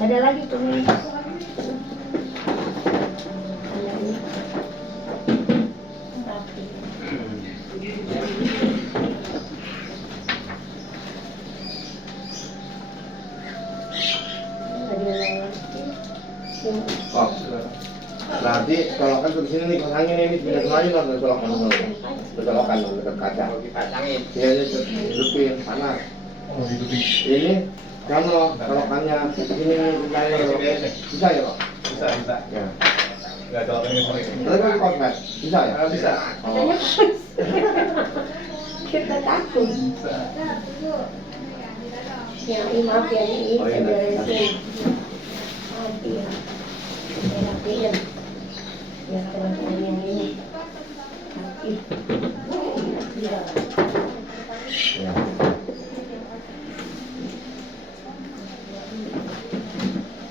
Ada lagi tuh nih. Oh, nanti colokan ke sini nih, pasangin ini pindah kemari loh, colokan dulu. Colokan dulu dekat kaca. Dipasangin. Iya, hidupin panas. Oh, hidupin. Ini kan loh, colokannya ini bisa ya loh? Bisa. Ya. Enggak colokan ke sini. Tapi kan kosmet, bisa ya? Bisa. Oh. Kita takut. Bisa. Ya, maaf ya ini Oh, iya. beresin. Mati ya. Rapiin. Ya, teman-teman yang ini. Rapi. Ya.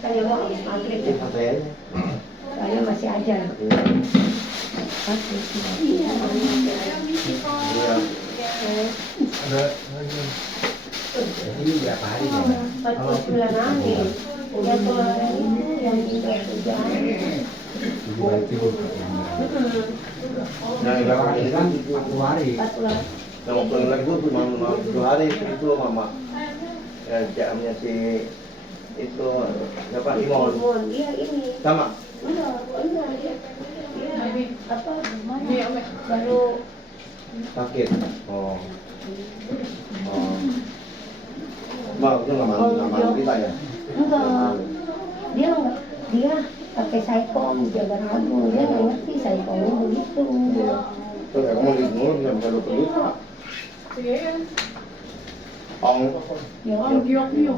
Kan ya mau habis maghrib ya. Ini Soalnya masih ajar. Iya. Ada lagi. Ini berapa hari ya? 49 hari. Ya kemarin itu yang tinggal hujan. Nah, ini kan 40 hari. 40. yang waktu lagi itu cuma 2 hari itu mama. Ya, jamnya si itu siapa Imon Iya ini. sama. Enggak dia. Apa? Baru Sakit. Oh. Mbak, itu nggak kita ya? enggak. Dia pakai saipom jaga ragu. Dia nggak ngerti saipomnya begitu. Terus kamu lihat dulu, bisa buka 20 juta. Ong. Ya,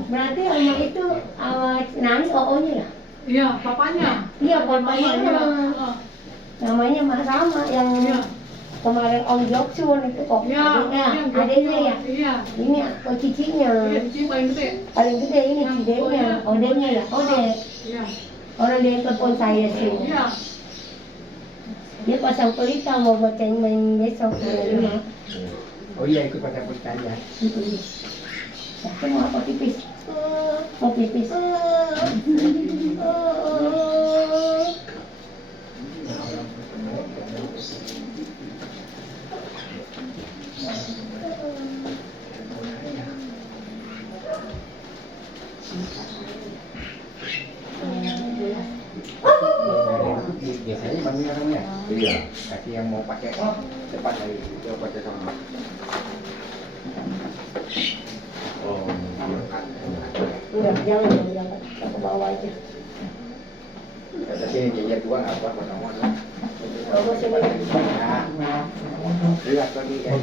berarti sama itu sama Nani OO-nya ya? Iya, papanya. Iya, bapaknya namanya mah sama yang kemarin Om Joksun itu kok Iya, adiknya ya? Iya. Ini kok cicinya Iya, cici paling gede. paling gede ini cidenya, odenya ya, ode Iya. orang dia yang telepon saya sih Iya. dia pasang pelita mau buat main besok hari lima. Oh iya, ikut pada bertanya. Saya mau apa pipis? Mau pipis? Biasanya bangunnya kamu ya? Iya. Kaki yang mau pakai cepat dari itu pakai sama. Oh. Enggak, jangan kita ke bawah aja. Kata sini jajar dua apa kamu ada? Bawah sini. Nah, lihat tadi ya.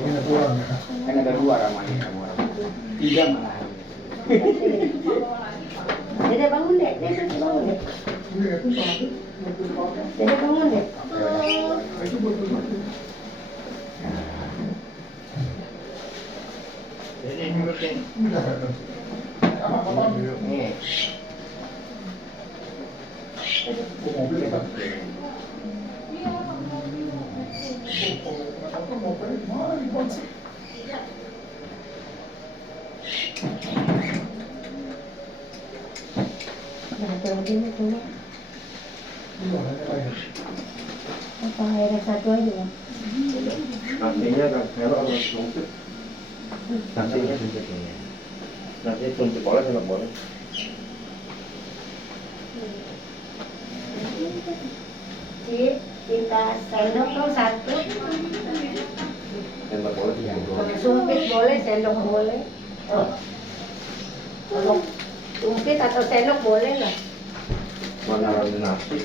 Kan ada dua ramanya kamu. 3 malah. Dede bangun deh, Dede bangun deh. Dede bangun deh. Jadi nurutin. Nih. Mobil ya, Pak? Nah, terus ini tuh. Apa airnya satu aja ya? Artinya kan kalau harus suntik. Artinya nanti suntik boleh nggak boleh? Kita sendok tuh satu. Nggak boleh ya. Sumpit boleh, sendok boleh. Kalau sumpit atau sendok boleh lah. Mana ada nasi?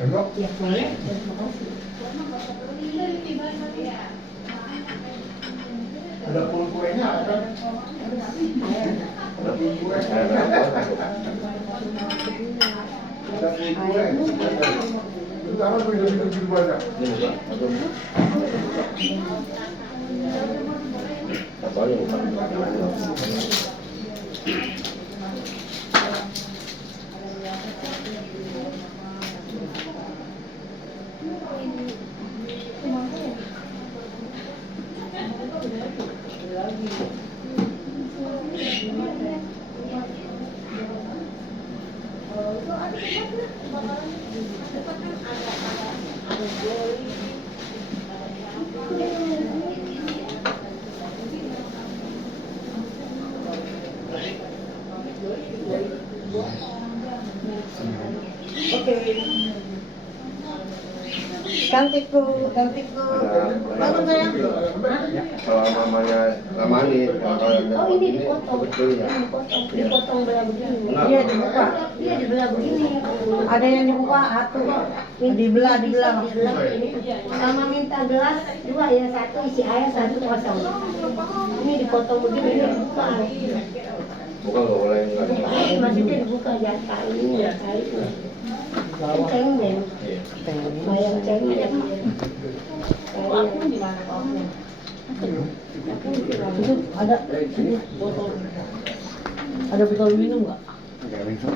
Tengok. Ya boleh, terima kasih. Ada kue-kuenya ada. Ada kue. Sekarang begitu banyak. Cantikku. Bagus sayang. Kalau mamanya Ramani, Oh ini dipotong. sebetulnya. Dipotong belah begini. Iya dibuka. Iya dibelah begini. Ada yang dibuka satu, dibelah. Dibelah begini. Sama minta gelas 2 ya, 1 isi air 1 kosong. Ini dipotong begini, ini dibuka. Bukan nggak boleh nggak. Maksudnya dibuka ya kain ya kain. Cengeng. Bayang cengeng. Itu ada botol minum nggak? Enggak minum.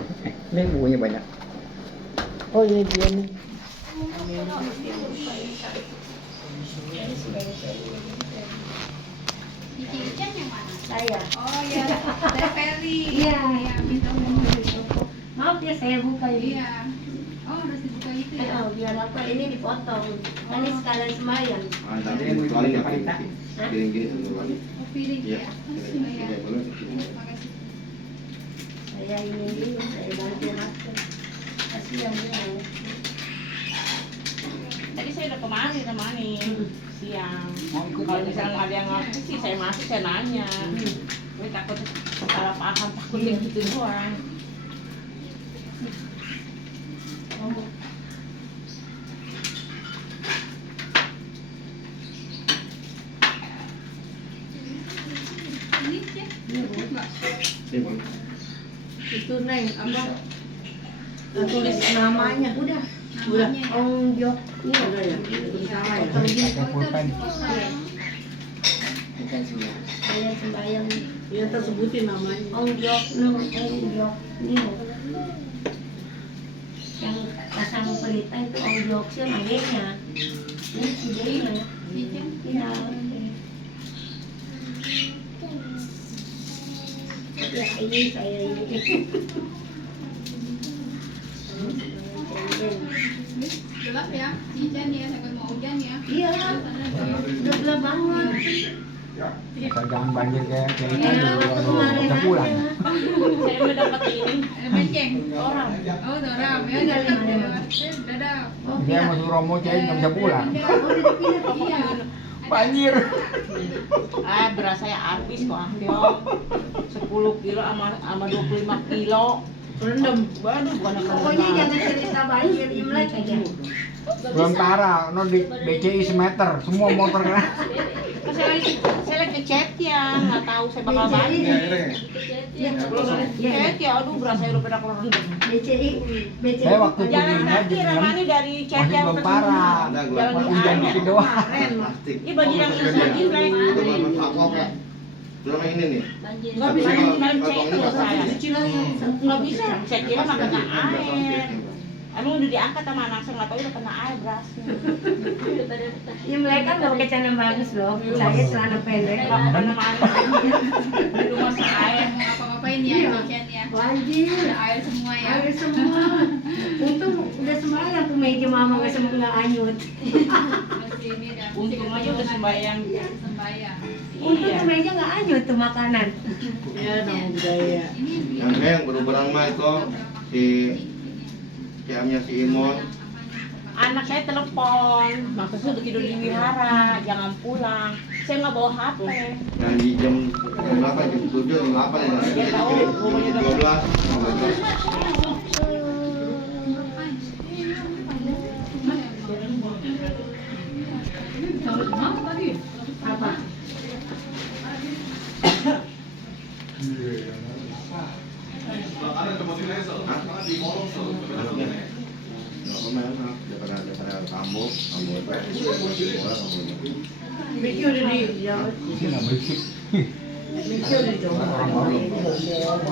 Ini bukunya banyak. Oh ini dia nih. Saya. Oh ya, saya Ferry. Iya. Minta Maaf ya saya buka ini. Iya. Oh, harus dibuka itu ya. Oh, biar apa ini dipotong. Ini sekalian sembahyang. Tadi kecuali nggak gini satu Oh, piring Iya. ya. Oh, iya. Makasih. Saya ini dulu, saya bantu hati. Kasihan dia. Tadi saya udah kemari siang. Kalau misalnya nggak ada yang ngerti sih saya masuk saya nanya. Gue takut salah paham, takut yang gitu doang. Ini cek. Enggak. Itu Neng apa? Tulis namanya. Udah. Namanya ya. Ong Jok. Iya. Udah ya. Tulis nama ya. Potong gini. Oh, itu harus dipotong. Kita semua. Saya sembahyang. Iya tersebutin namanya. Ong Jok. Ong Jok. Ini. Yang pasang pelita itu Ong Jok sih adeknya. Ini idenya. Iya. Iya. Ya ini saya ini. Gelap ya. Hujan ya, takut mau hujan ya. Iya. Udah gelap banget. Jangan banjir kayak Ya, waktu kemarin kita pulang. aja. Saya udah dapat ini Ada benceng. orang. Oh, Dora. Ya, dadah. Dadah. Oh, Dia iya. masuk Romo Ceng nggak bisa pulang. Oh, udah dipindah. Iya. Banjir. Beras saya habis kok Ahtio. 10 kilo sama 25 kilo. Rendem. Waduh, bukan Pokoknya jangan cerita banjir Imlek aja. Belum parah, no di BCI semeter, semua motor kena. Saya lagi chat ya, nggak tahu saya bakal banjir. Ya, Chat ya, aduh beras saya udah pada keluar rendem. BCI. Saya waktu Jalan perginya kaki Ramani dari chat masih yang belum parah. jalan di Hujan air. dikit doang. Plastik. Ini banjir yang lagi Imlek. Itu bahan fakok ya. Belum yang ini nih. Nggak bisa ninggalin chat Fakoknya terus saya. plastik. Nggak bisa, saya kira nggak kena air. Emang udah diangkat sama anak saya, nggak tahu udah kena air berasnya. Imlek kan gak pakai celana bagus loh. Saya celana pendek. Nggak kena air di rumah saya. Mau ngapa-ngapain ya, Iya. hujan ya. Banjir. Ada air semua ya. Air semua. Untung udah sembahyang tuh meja mama nggak anyut. Masih ini dah. Untung aja udah sembahyang. Sembahyang. Untung Iya. tuh meja nggak anyut tuh makanan. Ya dong budaya. Ini Yang baru-barang mah itu si ciamnya si Imon. Anak saya telepon, maksudnya udah tidur di wihara, jangan pulang. Saya nggak bawa HP. Yang di jam berapa? Jam 7, jam 8 ya. Dia tahu rumahnya udah 12. tahu mau tadi. Apa? Kamu Miki udah di Jawa. Ini nggak berisik. Miki udah di Jawa. Orang baru.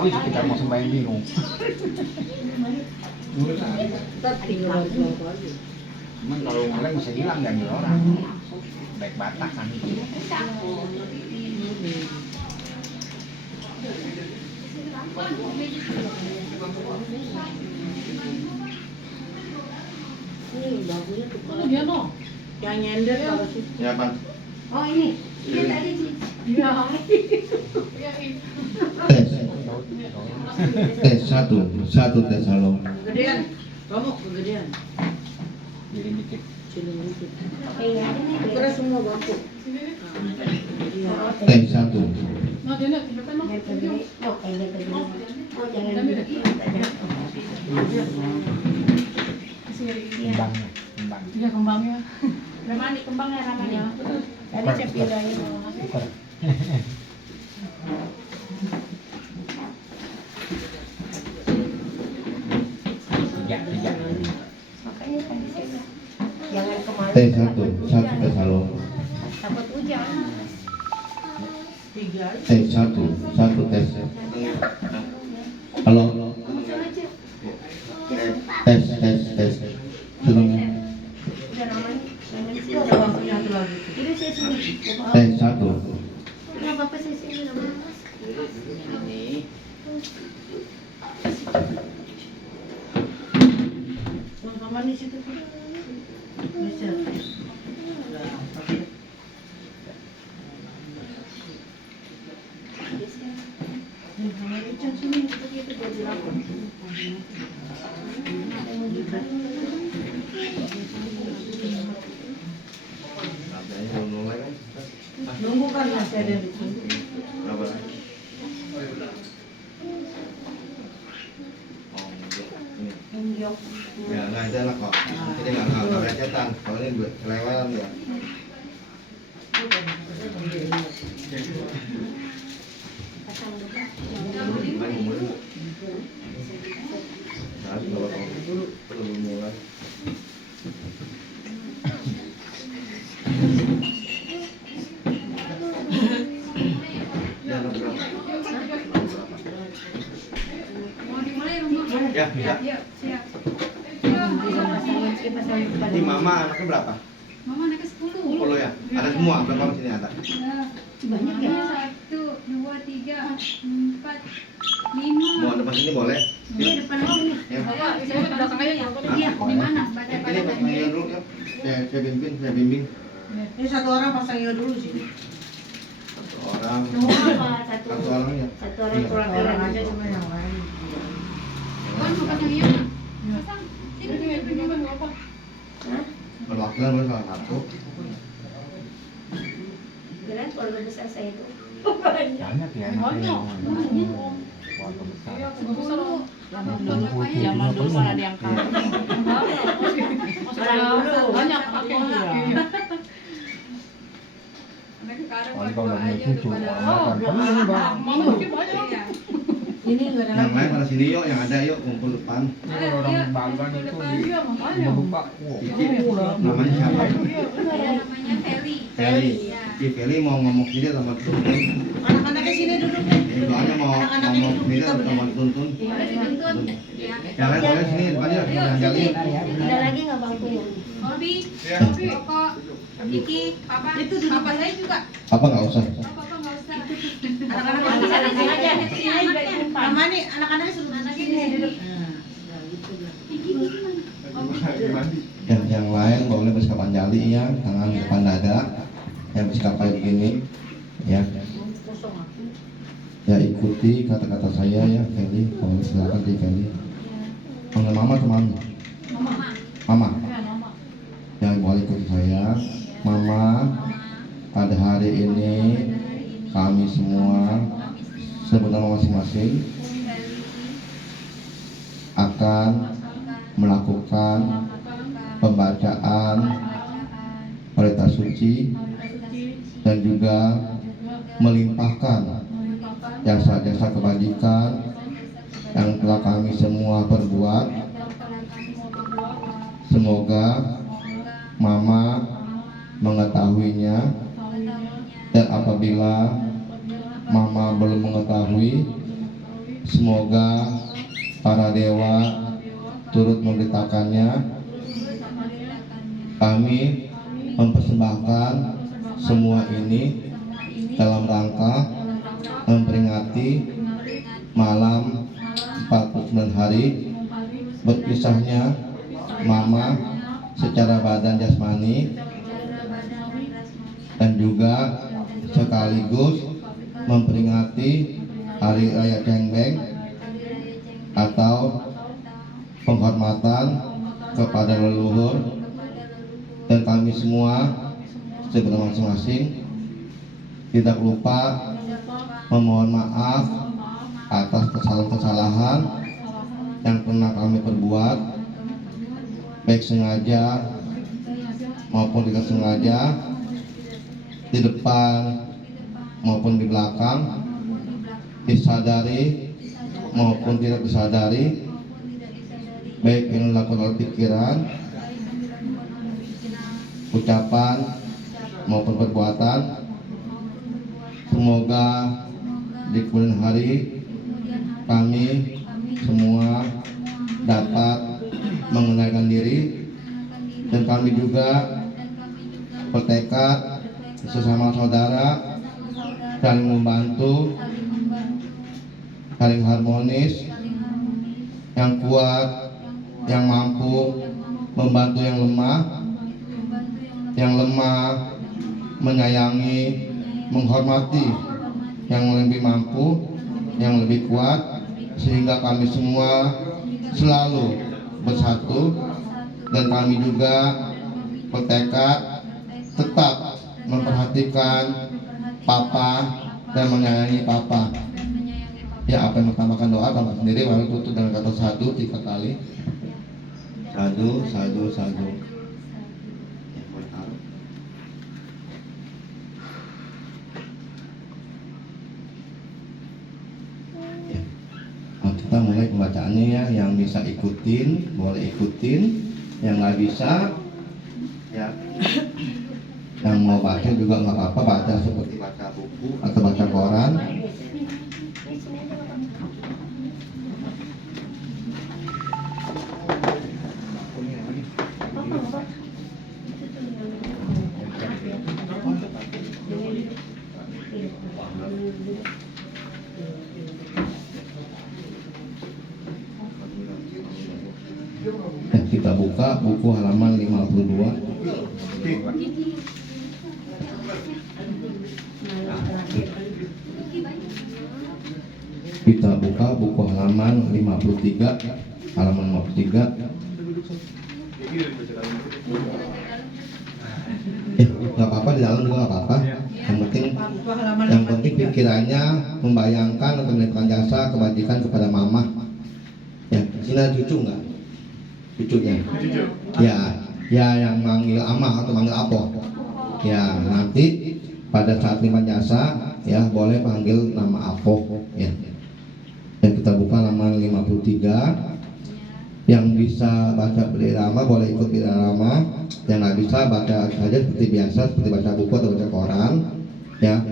Ini kita mau sembahyang bingung. Tapi tinggal Jawa aja. Cuman kalau ngeleng bisa hilang diambil orang. Baik Batak kan itu. Ini bagunya tuh kalau Iya no. yang nyender kalau situ. Ya Pan. Oh ini, iya tadi sih. Iya. Iya. Tes satu tes halo. Kegedean. Kamu kegedean. Jadi dikit. Cilin dikit. Iya, ini Kira semua bangku. Iya. Tes satu. Nah, dia nak kita kan. Biar gede. Oh, ini gede. Oh, jangan Ambil. Kembangnya. Kembang. Iya kembangnya. Ramani, kembangnya Ramani. Tadi saya pindahin. Tukar. Tiga. Makanya tadi saya bilang, jangan kemana. Tes satu tes halo. Takut hujan. 3. Tes satu tes. Halo. Tes. Sudah. Udah ramai. Itu ada bangkunya satu lagi. Ini saya sini. Tes satu. Kenapa Bapak saya sini nama? Ini. Bang Kaman di situ tuh. Bisa. Nunggu kan masih ada di sini. Ya, nah itu enak kok. Jadi nggak recetan. Kalau ini buat kelewatan ya. Nah, kalau belum mulai. Mau dimulai rumah. Ya, bisa. Iya, siap. Ini mama anaknya berapa? Mama anaknya 10. 10 ya? Ada semua, berapa di sini ada? Banyak ya. 1, 2, 3, 4, Mau 5. depan sini boleh? Ini depan ini. Ya. Bapak, saya ke belakang aja ya. Iya. Di mana? Pada Ini pada pas panggil dulu ya. Saya bimbing. Ini satu orang pasang yo dulu sini. Satu orang. Semua apa? Satu orang ya. Satu orang Iya. kurang Orang aja cuma yang lain. Kan mau pasang iya. Pasang. Sini, enggak apa. Hah? Perwakilan boleh salah satu. Kirain keluarga besar saya itu. Banyak ya. Banyak. Keluarga besar. Iya, besar. Zaman dulu malah ada yang kawin. Banyak aku. Iya. Anak sekarang Paling berdua kalau udah aja cucu, udah pada. anak kan. Ini bang. Mama mungkin banyak. Iya. Ini enggak ada Yang lain pada sini yuk, yang ada yuk kumpul depan. Ini orang Bagan itu di Iya, makanya. Bebak. Cici, namanya siapa? Iya, namanya Feli. Feli. Iya. Cici Feli mau ngomong sini sama tuntun. anak-anaknya sini duduk deh. Ini doanya mau ngomong sini sama tuntun. Boleh dituntun. Ya. Yang lain boleh sini depannya, yang jalin. Ada lagi nggak bangkunya? Obi, Ya. Koko, Niki, Papa. Itu duduk. Papa saya juga. Apa nggak usah? Oh, Papa nggak usah. Anak-anaknya Bisa sini langsung aja. Ini anaknya. Mama nih, anak-anaknya suruh Anaknya sini di sini. duduk. Yang lain boleh bersikap anjali ya, tangan depan dada. Yang bersikap kayak begini, ya. Kosong aku. Ya ikuti kata-kata saya ya, Feli. Boleh silakan di Feli. Panggil mama atau mami? Mama. Mama. Ya, Mama. Yang boleh ikuti saya, mama. Pada hari ini kami semua sebut nama masing-masing akan melakukan pembacaan perintah suci dan juga melimpahkan jasa-jasa kebajikan yang telah kami semua perbuat. Semoga Mama mengetahuinya, dan apabila Mama belum mengetahui, semoga para dewa turut memberitakannya. Kami mempersembahkan semua ini dalam rangka memperingati malam 49 hari berpisahnya Mama secara badan jasmani, dan juga sekaligus memperingati Hari Raya Cengbeng atau penghormatan kepada leluhur, dan kami semua sebenarnya masing-masing tidak lupa memohon maaf atas kesalahan-kesalahan yang pernah kami perbuat, baik sengaja maupun tidak sengaja, di depan maupun di belakang, disadari maupun tidak disadari, baik yang dilakukan oleh pikiran, ucapan maupun perbuatan. Semoga di kemudian hari kami semua dapat mengenalkan diri, dan kami juga bertekad sesama saudara saling membantu, saling harmonis, yang kuat, yang mampu membantu yang lemah menyayangi, menghormati yang lebih mampu, yang lebih kuat, sehingga kami semua selalu bersatu. Dan kami juga bertekad tetap memperhatikan Papa dan menyayangi Papa. Ya, apa yang pertamakan doa Papa sendiri, lalu tutup dengan kata sadu 3 kali. Sadu, sadu, sadu. Kita mulai pembacaannya ya. Yang bisa ikutin boleh ikutin, yang nggak bisa ya, yang mau baca juga nggak apa-apa, baca seperti baca buku atau baca koran. Kita buka buku halaman 52. Kita buka buku halaman 53, halaman 53. Nggak apa-apa, di dalam juga nggak apa-apa. Yang penting pikirannya membayangkan atau melihat jasa kebajikan kepada Mama. Ya, sini ada cucu nggak? Cucunya? Ya, yang manggil Ama atau manggil Apo. Ya, nanti pada saat limpah jasa ya boleh panggil nama Apo ya. Dan kita buka halaman 53. Yang bisa baca berirama boleh ikut berirama, yang nggak bisa baca saja seperti biasa, seperti baca buku atau baca koran ya.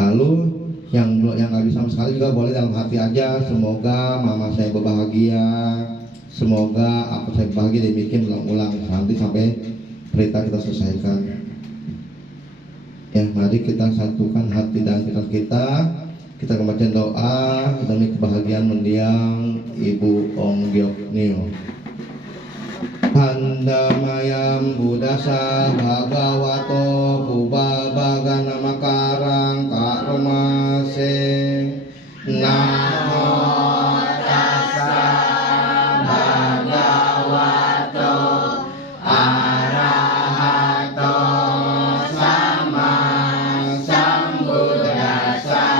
Lalu yang nggak bisa sama sekali juga boleh dalam hati aja, semoga Mama saya berbahagia, semoga apa saya bahagia, demikian ulang-ulang nanti sampai cerita kita selesaikan. Ya, mari kita satukan hati dan pikiran kita. Kita membaca doa demi kebahagiaan mendiang Ibu Ong Giok Nio. Handamayam Budasa Bhagavato Pubabagana Makarang Karomase. Namo tassa Bhagavato Arahato Sama Sambuddhassa.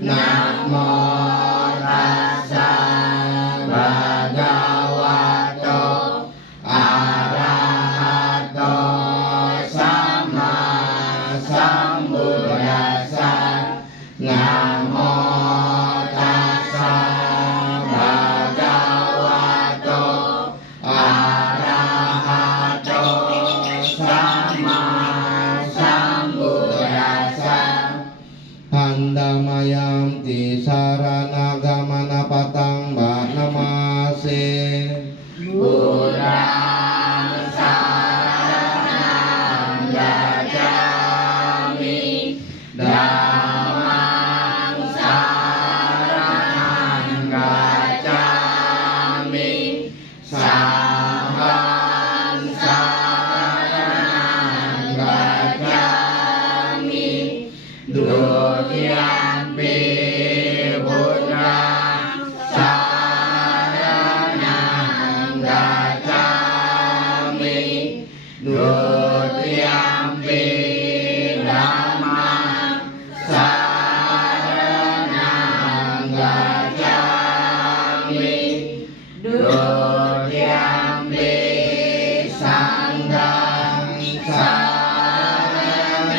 Namo tassa Bhagavato Arahato Sama Sambuddhassa. Namo Handamayam ti saranagamana patang bak namase Buddhang saranang gacchami Dhammang saranang gacchami Sanghang saranang gacchami Dutiyampi Buddhang saranang gacchami Dutiyampi Dhammang saranang gacchami Dutiyampi Sanghang saranang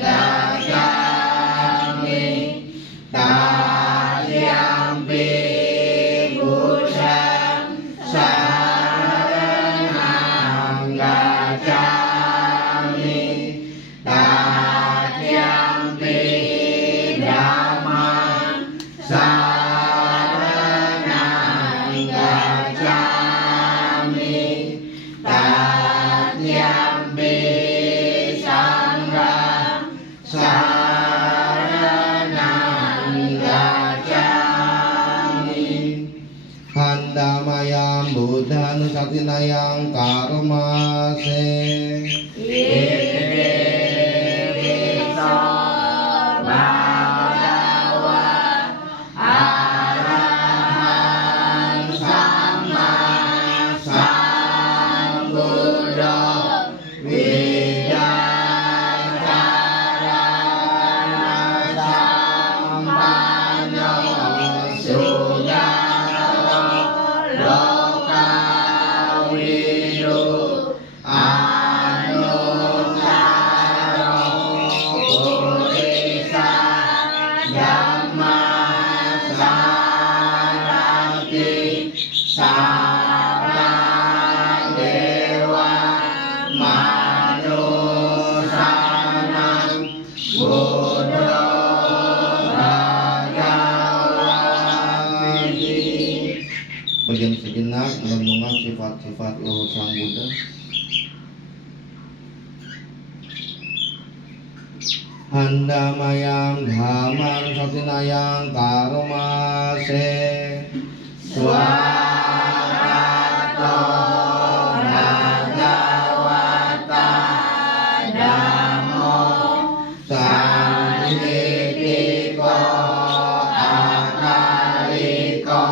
gacchami Tatiyampi Buddhang saranang gacchami Tatiyampi Dhammang saranang gacchami Tatiyampi Sanghang saranang gacchami Handamayam Buddha Nusatinayang Karmase Iddhivito Bhagava Arahang Sama Sambuddho Wijacarana Sampanno Sugaro Lokawidu Anuttaro Purisa Dhammasarati Sarang Dewa Manusanang Buddha Bhagavati. Berdiam sejenak merenungkan sifat-sifat luhur Sang Buddha. Handamayam Dhamman Satinayang Karmase Swarato Bhagavata Dhammo Sanghitiko Akaliko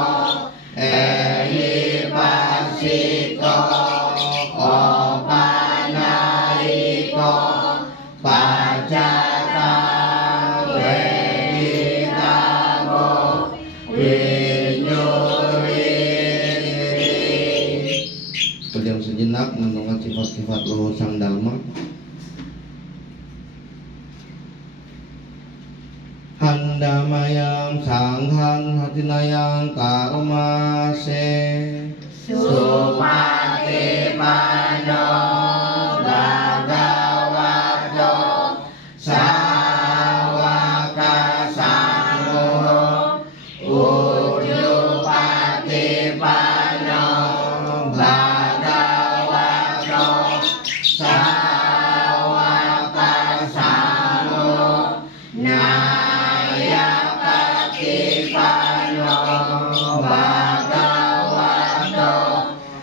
Ehipasiko Opanaiko Pacata Veditamo Vinyuriri. Berdiam sejenak merenungkan sifat-sifat luhur Sang Dhamma. Handamayam Sanghan Hatinayang Karmase Supatipano Bhagavato Sawaka Sangho Ujjupatipano Bhagavato Sawaka Sangho Nayapatipano Bhagavato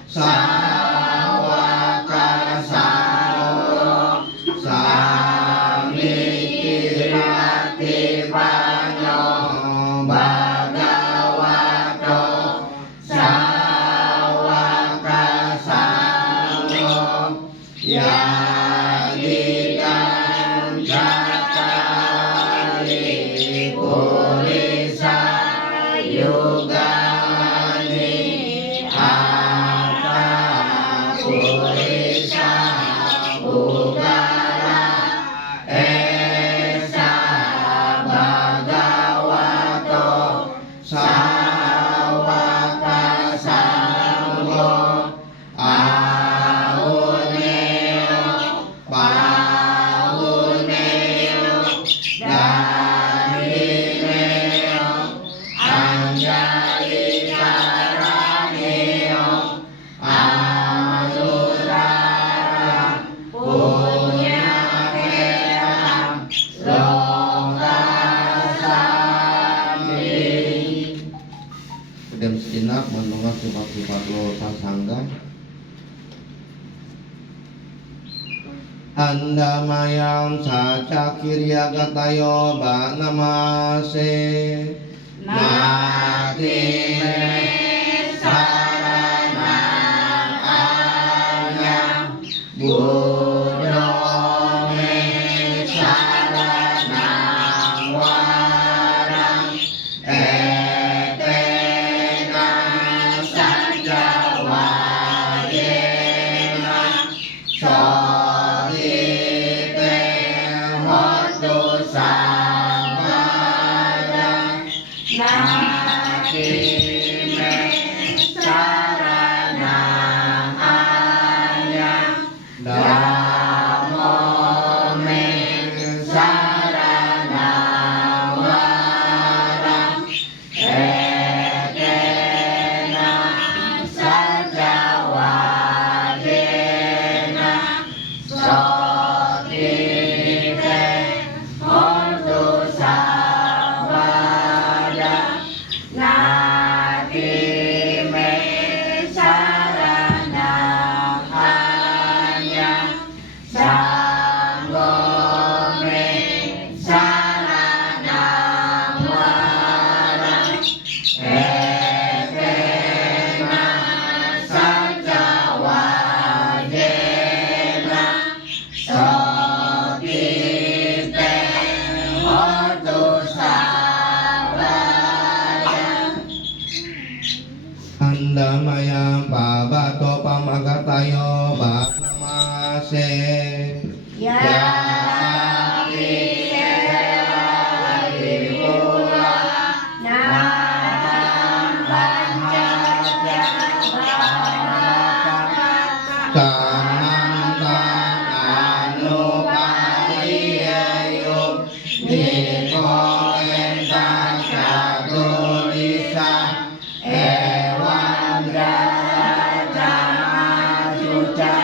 Sawaka Sangho Samikirapipano Bhagavato Sawaka Sangho Yadikan Cakali Purisa Yugani Aka Purisa Ugara Esa Bhagavato Sawaka Sangho Ahuneo Pauneo Dari anak mendengar sifat-sifat lo sasangga. Anda mayang saca kirya gatayo ba namase nati sarana anyang budo me sarana warang etena saja wajena sorite hotu sabada naki me sarana anyang damo me sarana warang etena saja wajena sorite hotu sabada nati me sarana anyang sanggo me sarana warang etena saja wajena sorite hotu sabada Anda mayang pabato pamagatayo ba namase Ya kananda anu pariyayo niko enta sadolisa ewan garaja majuca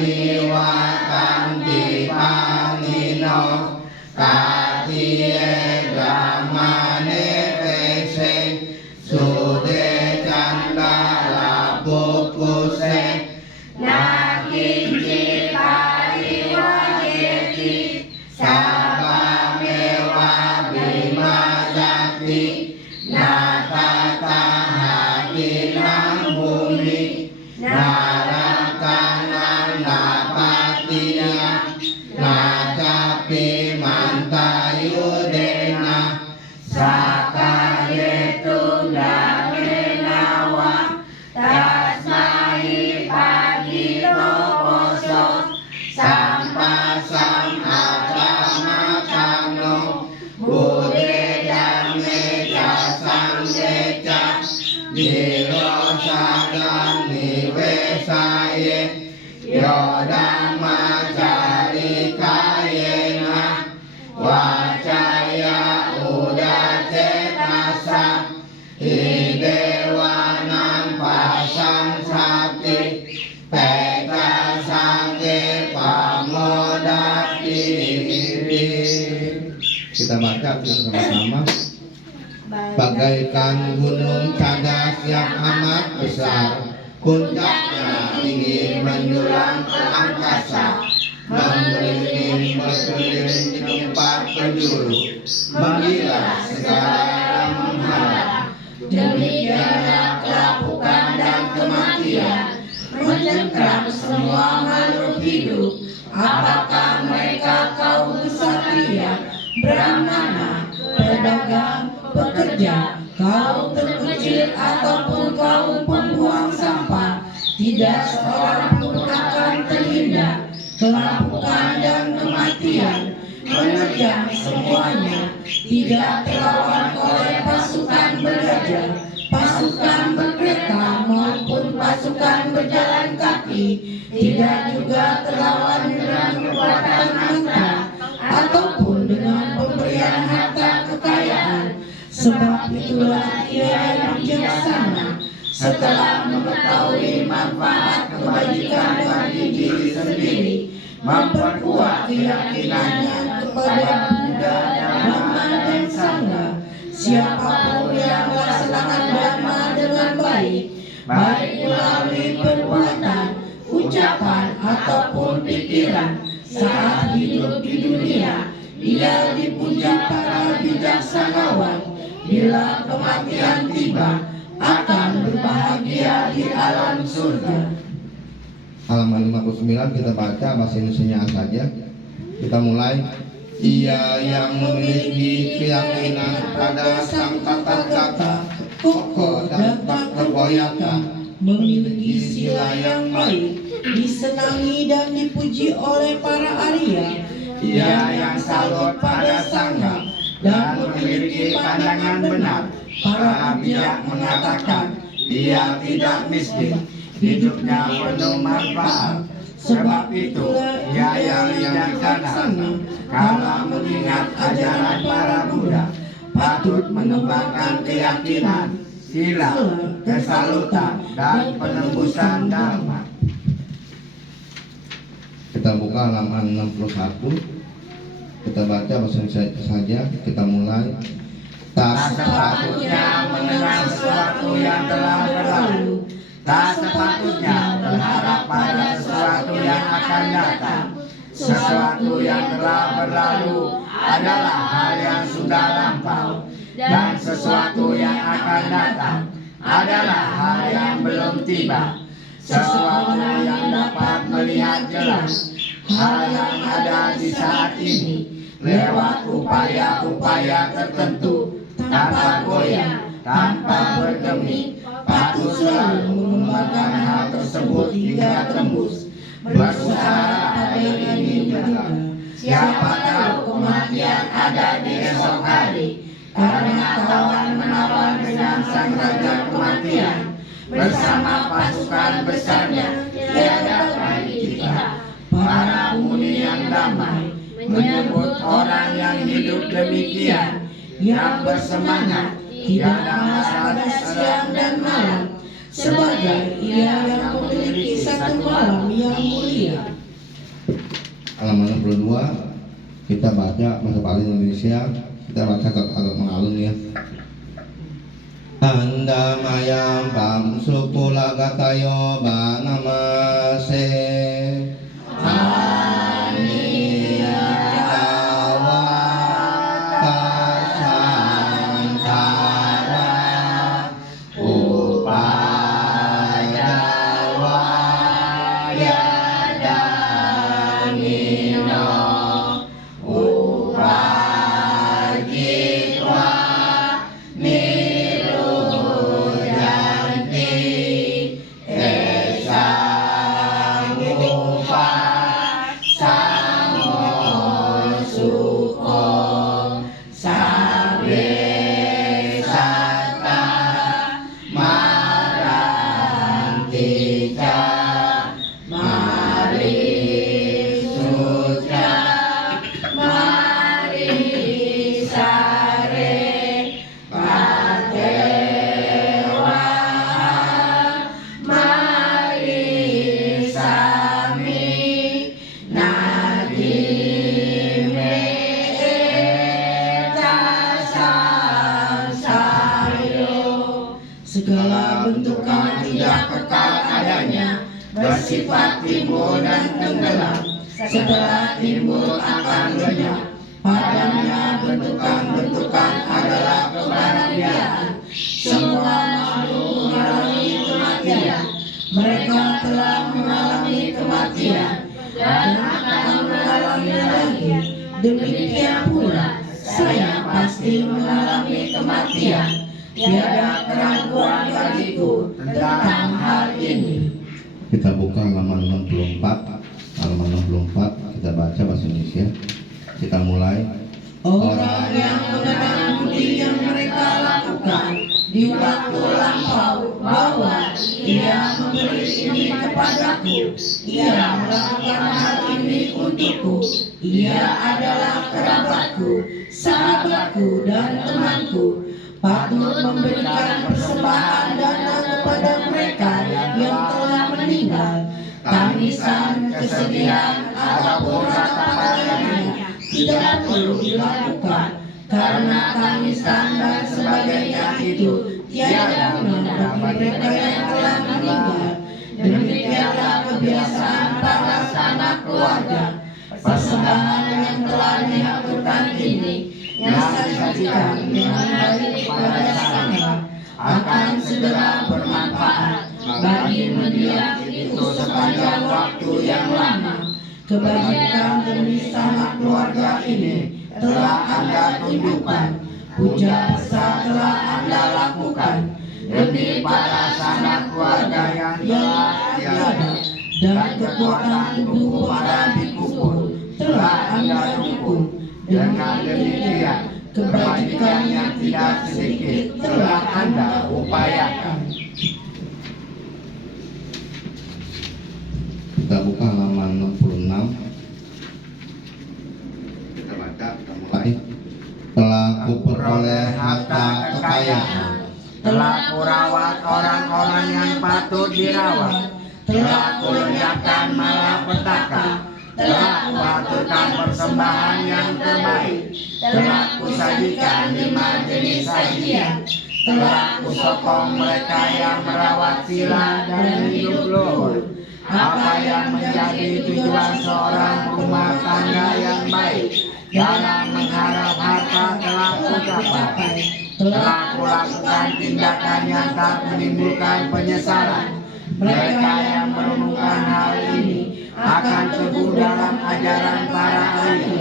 adiwatan dipanino katie gramane tese sude candala pupuse nakinci pariwajeti sabamewa bima jati natata hati nang bumi narakanan napatia nacapi mantayudena sakayetu nawa tasmai pagito poso sampasam acamakano bude dame jasang deca dilo sagan niwesaye yodama cari kayena wacaya uda cetasa hidewanang pasang sati peka sange pamodati. Kita baca sama-sama. Bagaikan gunung cadas yang amat besar, puncaknya tinggi menjulang ke angkasa, mengelilingi berkeliling di tempat penjuru, menggila segala menghadap. Demikianlah kelapukan dan kematian mencengkram semua makhluk hidup. Apakah mereka kaum ksatria, brahmana, pedagang, pekerja, kaum terkecil ataupun kaum pembuang sampah, tidak seorang pun akan terhindar. Kelapukan dan kematian menerjang semuanya, tidak terlawan oleh pasukan bergajah, pasukan berkereta maupun pasukan berjalan kaki, tidak juga terlawan dengan kekuatan harta ataupun dengan pemberian harta kekayaan. Sebab itulah ia yang bijaksana, setelah mengetahui manfaat kebajikan bagi diri sendiri, memperkuat keyakinannya kepada Buddha, Dhamma dan Sangha. Siapapun yang melaksanakan Dhamma ataupun pikiran saat hidup di dunia. Ia dipuja para bijaksanawan. Bila kematian tiba, akan berbahagia di alam surga. Halaman 59 kita baca bahasa Indonesianya saja. Kita mulai. Ia yang memiliki keyakinan pada sang kata-kata kokoh dan tak tergoyahkan, memiliki sila yang baik, Disenangi dan dipuji oleh para Arya. Ia yang salut pada sangga dan memiliki pandangan benar. Para bijak mengatakan dia tidak miskin, hidupnya penuh manfaat. Sebab itu ia yang bijaksana kalau mengingat ajaran para Buddha, patut mengembangkan keyakinan, sila, kesalutan, dan penembusan dharma. Kita buka halaman 61. Kita baca bahasa Indonesia saja. Kita mulai. Tak sepatutnya mengenal sesuatu yang telah berlalu. Tak sepatutnya berharap pada sesuatu yang akan datang. Sesuatu yang telah berlalu adalah hal yang sudah lampau, dan sesuatu yang akan datang adalah hal yang belum tiba. Sesuatu yang dapat melihat jelas hal yang ada di saat ini lewat upaya-upaya tertentu, tanpa goyah, tanpa bergeming, patut selalu mengembangkan hal tersebut hingga tembus. Berusaha pada ini juga. Siapa tahu kematian ada di esok hari, karena tawar-menawar dengan sang raja kematian bersama pasukan besarnya tiada bagi kita. Para muni yang damai menyebut orang yang hidup demikian, yang bersemangat, tiada pada siang dan malam, sebagai ia yang memiliki satu malam yang mulia. Halaman 62 kita baca bahasa Bali Indonesia. Kita baca agak mengalun ya. Anda mayam pam supula gatayo banamase segala bentukan tidak kekal adanya, bersifat timbul dan tenggelam. Setelah timbul akan lenyap. Padanya bentukan-bentukan adalah kebahagiaan. Semua makhluk mengalami kematian. Mereka telah mengalami kematian dan akan mengalami lagi. Demikian pula saya pasti mengalami kematian. Tiada keraguan bagiku tentang hal ini. Kita buka halaman 64. Halaman 64 kita baca bahasa Indonesia. Kita mulai. Orang yang mengenal budi yang mereka lakukan di waktu lampau, bahwa ia memberi ini kepadaku, ia melakukan hal ini untukku, ia adalah kerabatku, sahabatku dan temanku, patut memberikan persembahan dana kepada mereka yang telah meninggal. Tangisan, kesedihan, ataupun rasa padanya tidak perlu dilakukan, karena tangisan dan sebagainya itu tiada guna bagi mereka yang telah meninggal. Demikianlah kebiasaan para sanak keluarga. Persembahan yang telah dihaturkan ini yang disajikan dengan baik kepada sangga akan segera bermanfaat bagi mendiang itu sepanjang waktu yang lama. Kebajikan demi sanak keluarga ini telah Anda tunjukkan, puja besar telah Anda lakukan demi para sanak keluarga yang telah tiada, dan kekuatan tubuh para biku pun telah Anda dukung. Dengan demikian, kebajikan yang tidak sedikit telah Anda upayakan. Kita buka halaman 66. Kita baca, kita mulai. Telah kuperoleh harta kekayaan, Telah kurawat orang-orang yang patut dirawat, telah kulenyapkan malapetaka, telah kuaturkan persembahan yang terbaik, telah kusajikan 5 jenis sajian, telah kusokong mereka yang merawat sila dan hidup luhur. Apa yang menjadi tujuan seorang rumah tangga yang baik dalam mengharap harta telah kucapai. Telah kulakukan tindakan yang tak menimbulkan penyesalan. Mereka yang merenungkan hal ini akan teguh dalam ajaran para ahli.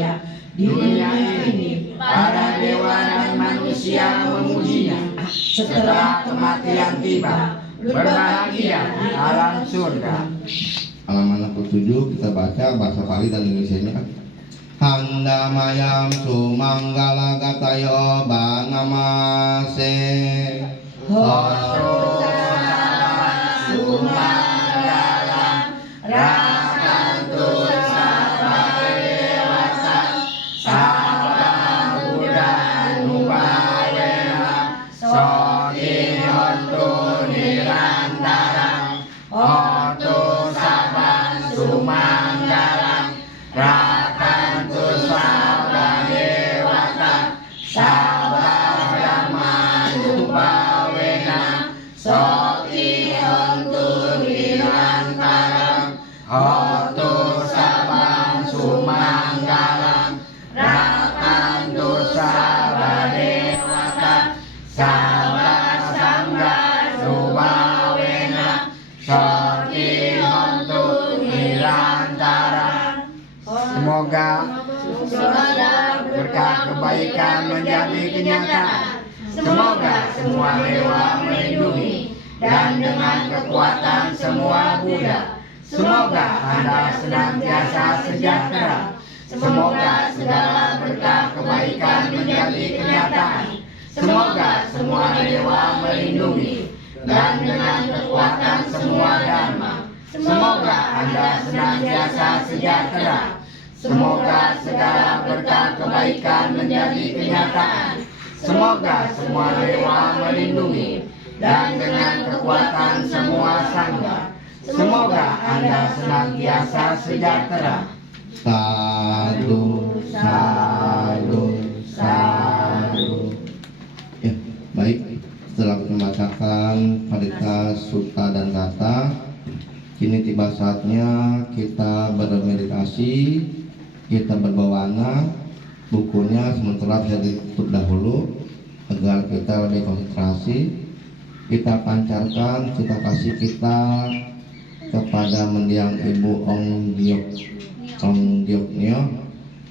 Di dunia ini, para dewa dan manusia memujinya. Setelah kematian tiba, berbahagia di alam surga. halaman 67 kita baca bahasa Pali dan Indonesianya. Handa mayam sumanggala gatayo banamase Hoto sumanggalam rakantu sabadewasa sabang buddha nubawena soki hontu nirantarang hoto sabang sumanggalam rakantu sabadewasa sabang nubawena soki hontu nirantarang hoto sabang sumanggalam rakantu sabadewasa sabang sangga nubawena soki hontu nirantarang. Semoga berkat kebaikan menjadi kenyataan. Semoga semua dewa melindungi dan dengan kekuatan semua Buddha. Semoga Anda senantiasa sejahtera. Semoga segala berkat kebaikan menjadi kenyataan. Semoga semua dewa melindungi dan dengan kekuatan semua dharma. Semoga Anda senantiasa sejahtera. Semoga segala berkat kebaikan menjadi kenyataan. Semoga semua dewa melindungi dan dengan kekuatan semua sangga. Semoga Anda senantiasa sejahtera. Sadu, sadu, sadu. Ya, baik. Setelah membacakan Parita Sutta dan Kata, kini tiba saatnya kita bermeditasi, kita berbawana. Bukunya sementara bisa ditutup dahulu agar kita lebih konsentrasi. Kita pancarkan cita kasih kita kepada mendiang Ibu Ong Diok Nio,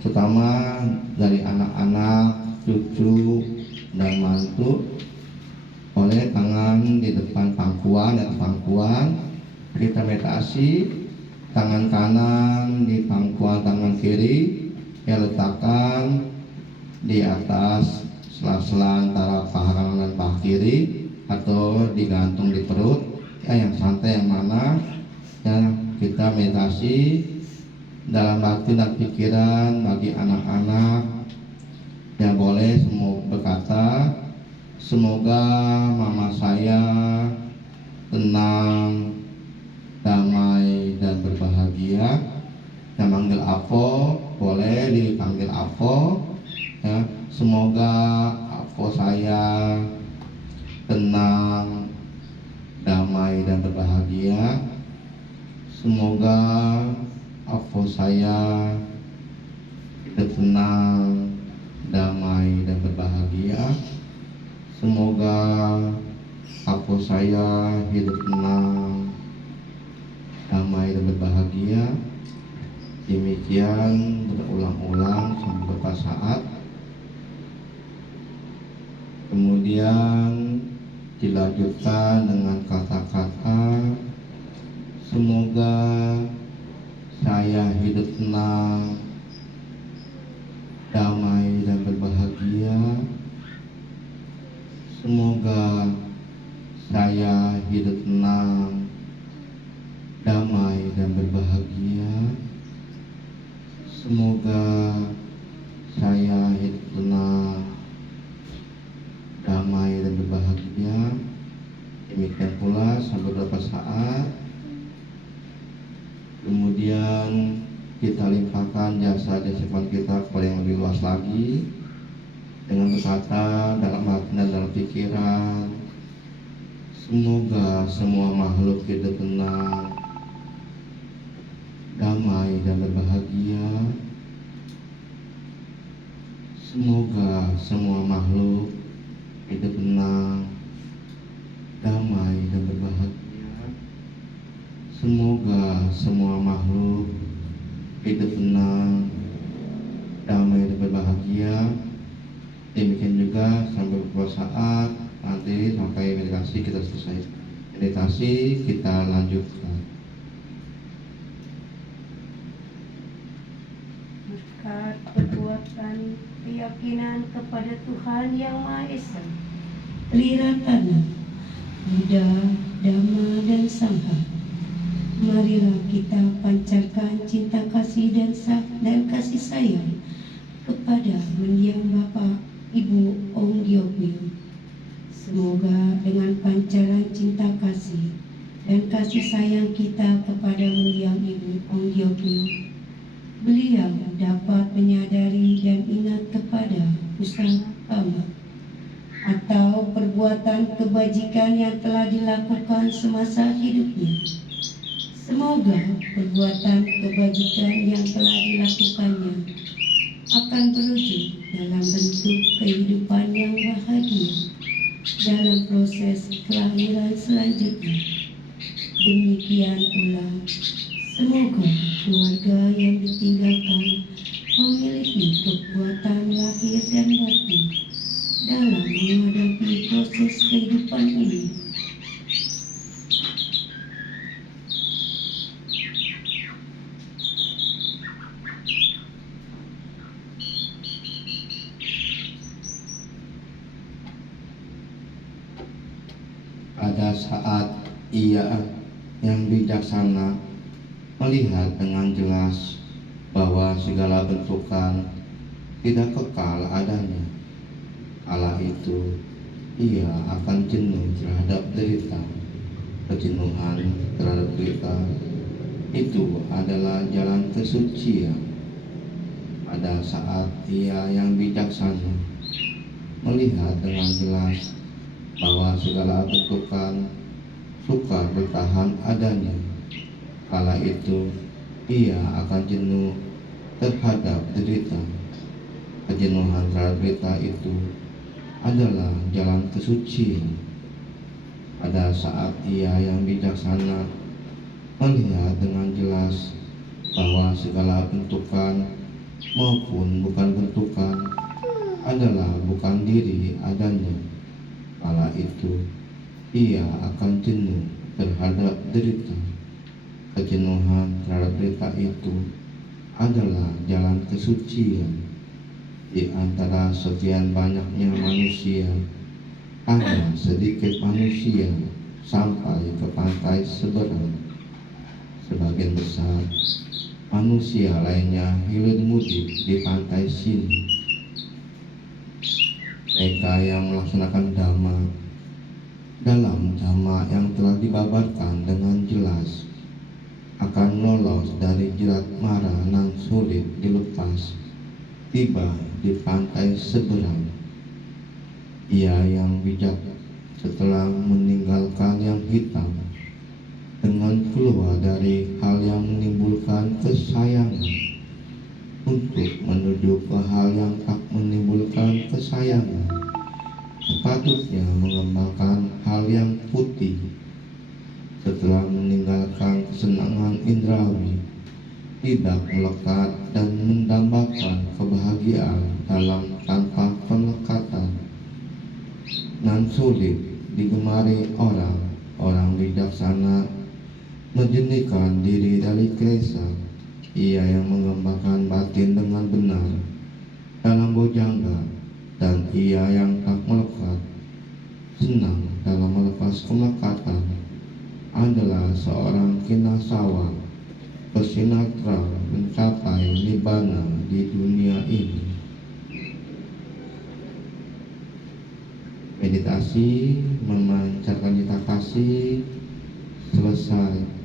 terutama dari anak-anak, cucu, dan mantu. Oleh tangan di depan pangkuan dan pangkuan, kita meditasi. Tangan kanan di pangkuan tangan kiri, kita letakkan di atas sela-sela antara paha kanan dan paha kiri, atau digantung di perut. Ya, yang santai yang mana. Ya, kita meditasi dalam batin dan pikiran bagi anak-anak yang boleh semua berkata, semoga mama saya tenang, damai, dan berbahagia. Yang manggil Apo boleh dipanggil Apo. Ya, semoga Apo saya tenang, damai, dan berbahagia. Semoga aku saya hidup tenang, damai dan berbahagia. Semoga aku saya hidup tenang, damai dan berbahagia. Demikian berulang-ulang sampai beberapa saat. Kemudian dilanjutkan dengan kata-kata, semoga saya hidup tenang, damai dan berbahagia. Semoga saya hidup tenang, damai dan berbahagia. Semoga saya hidup tenang, damai dan berbahagia. Demikian pula sampai beberapa saat. Kemudian kita limpahkan jasa-jasa kita kepada yang lebih luas lagi dengan berkata dalam hati dan dalam pikiran, semoga semua makhluk hidup tenang, damai dan berbahagia. Semoga semua makhluk hidup tenang, damai dan berbahagia. Semoga semua makhluk hidup tenang, damai dan berbahagia. Demikian juga sampai beberapa saat, nanti sampai meditasi kita selesai. Meditasi kita lanjutkan. Berkat perbuatan keyakinan kepada Tuhan Yang Maha Esa, Triratana, Buddha, Dhamma dan Sangha, marilah kita pancarkan cinta kasih dan kasih sayang kepada mendiang Bapak Ibu Ong Gyokmyo. Semoga dengan pancaran cinta kasih dan kasih sayang kita kepada mendiang Ibu Ong Gyokmyo, beliau dapat menyadari dan ingat kepada usaha amal atau perbuatan kebajikan yang telah dilakukan semasa hidupnya. Semoga perbuatan kebajikan yang telah dilakukannya akan berwujud dalam bentuk kehidupan yang bahagia dalam proses kelahiran selanjutnya. Demikian pula, semoga keluarga yang ditinggalkan memiliki kekuatan lahir dan batin dalam menghadapi proses kehidupan ini. Pada saat ia yang bijaksana melihat dengan jelas bahwa segala bentukan tidak kekal adanya, kala itu ia akan jenuh terhadap derita. Kejenuhan terhadap derita itu adalah jalan kesucian. Pada saat ia yang bijaksana melihat dengan jelas bahwa segala bentukan sukar bertahan adanya, kala itu ia akan jenuh terhadap derita. Kejenuhan terhadap derita itu adalah jalan kesucian. Pada saat ia yang bijaksana melihat dengan jelas bahwa segala bentukan maupun bukan bentukan adalah bukan diri adanya, kala itu ia akan jenuh terhadap derita. Kejenuhan terhadap derita itu adalah jalan kesucian. Di antara sekian banyaknya manusia, hanya sedikit manusia sampai ke pantai seberang. Sebagian besar manusia lainnya hilir mudik di pantai sini. Mereka yang melaksanakan dhamma dalam dhamma yang telah dibabarkan dengan jelas akan lolos dari jerat mara yang sulit dilepas, tiba di pantai seberang. Ia yang bijak setelah meninggalkan yang hitam dengan keluar dari hal yang menimbulkan kesayangan untuk menuju ke hal yang tak menimbulkan kesayangan. Sepatutnya mengembangkan hal yang putih setelah meninggalkan kesenangan indrawi, tidak melekat dan mendambakan kebahagiaan dalam tanpa penekatan dan sulit digemari orang bijaksana menjernihkan diri dari klesa. Ia yang mengembangkan batin dengan benar dalam bojangga, dan ia yang tak melekat senang dalam melepas kelekatan adalah seorang kinasawa bersinatra mencapai nibbana di dunia ini. Meditasi memancarkan cita kasih selesai.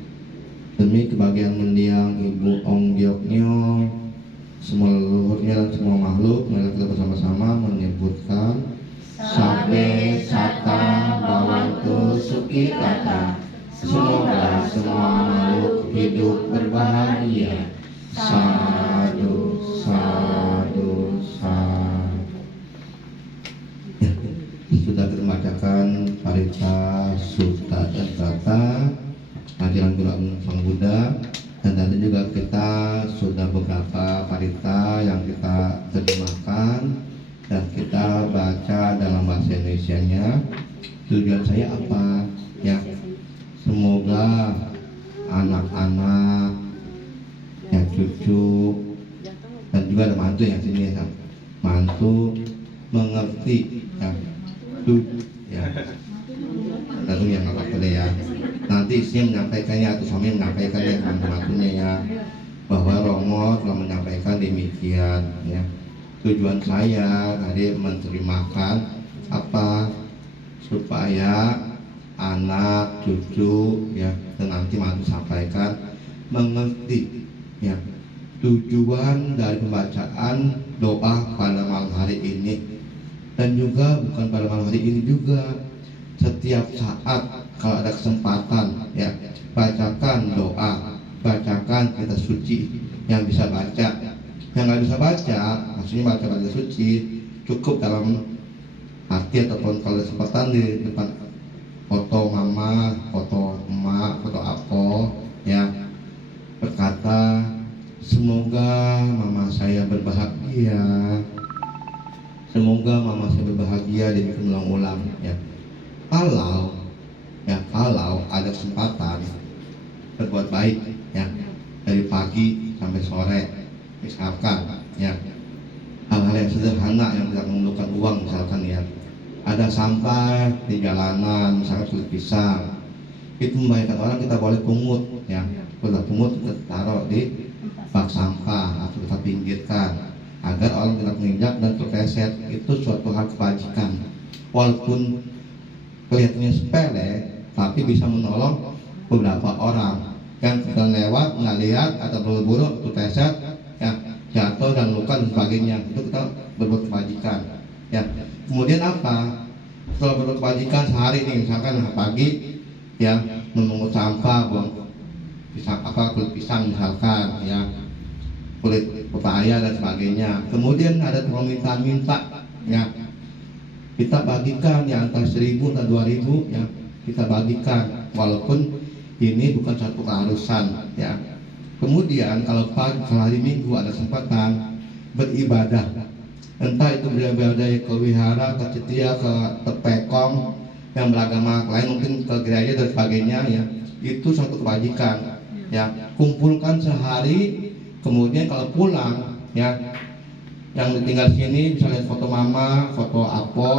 Demi kebahagiaan mendiang Ibu Ong Gioknyo, semua leluhurnya dan semua makhluk, mari kita bersama-sama menyebutkan Sabbe Sata Bhavantu Sukhitata. Semoga semua makhluk hidup berbahagia. Sadu, sadu, sadu. Sudah kita bacakan Parita Sutta dan Kata ajaran Guru Sang Buddha, dan tadi juga kita sudah beberapa parita yang kita terjemahkan dan kita baca dalam bahasa Indonesianya. Tujuan saya apa? Ya, semoga anak-anak, ya cucu, dan juga ada mantu yang sini ya, mantu mengerti ya, ya. Tentu yang apa-apa deh ya. Nanti istri menyampaikannya atau suami menyampaikannya ke mantunya ya, bahwa Romo telah menyampaikan demikian ya. Tujuan saya tadi menterimakan apa, supaya anak, cucu ya, dan nanti mantu sampaikan mengerti ya tujuan dari pembacaan doa pada malam hari ini, dan juga bukan pada malam hari ini juga, setiap saat kalau ada kesempatan ya, bacakan doa, bacakan kitab suci yang bisa baca. Yang nggak bisa baca, maksudnya baca kitab suci cukup dalam hati, ataupun kalau ada kesempatan di depan foto mama, foto emak, foto apo ya, berkata semoga mama saya berbahagia, semoga mama saya berbahagia dibikin ulang-ulang ya. Kalau ada kesempatan berbuat baik ya, dari pagi sampai sore misalkan ya, hal-hal yang sederhana yang tidak memerlukan uang misalkan ya, ada sampah di jalanan misalkan kulit pisang, itu membahayakan orang, kita boleh pungut ya, kita pungut kita taruh di bak sampah atau kita pinggirkan agar orang tidak menginjak dan terpleset. Itu suatu hal kebajikan, walaupun kelihatannya sepele tapi bisa menolong beberapa orang yang sedang lewat nggak lihat atau buru-buru terpleset ya, jatuh dan luka dan sebagainya. Itu kita berbuat kebajikan ya. Kemudian apa, setelah berbuat kebajikan sehari nih, misalkan pagi ya, memungut sampah, buang pisang apa, kulit pisang misalkan ya, kulit pepaya dan sebagainya. Kemudian ada tukang minta ya, kita bagikan ya, antara 1.000 atau 2.000 ya, kita bagikan, walaupun ini bukan satu keharusan ya. Kemudian kalau hari Minggu ada kesempatan beribadah, entah itu beribadah ke wihara, ke cetia, ke tepekong yang beragama lain, mungkin ke gereja dan sebagainya ya, itu suatu kebajikan ya. Kumpulkan sehari, kemudian kalau pulang ya, yang tinggal sini bisa lihat foto mama, foto apo,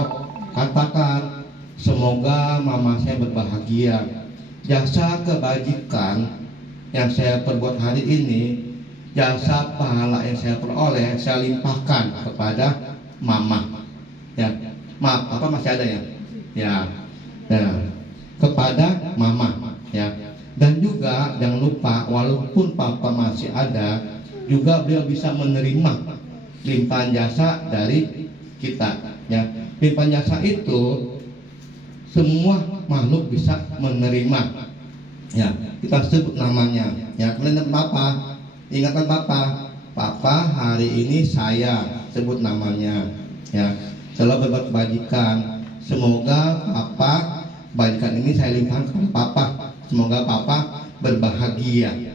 katakan semoga mama saya berbahagia. Jasa kebajikan yang saya perbuat hari ini, jasa pahala yang saya peroleh, saya limpahkan kepada mama ya. Maaf, apa masih ada ya? Ya, kepada mama ya. Dan juga jangan lupa, walaupun papa masih ada, juga beliau bisa menerima limpahan jasa dari kita ya. Limpahan jasa itu semua makhluk bisa menerima Ya, kita sebut namanya. Ya, kemudian papa, ingatkan papa hari ini saya sebut namanya. Ya, selalu berbuat kebajikan. Semoga papa kebajikan ini saya limpahkan kepada papa. Semoga papa berbahagia.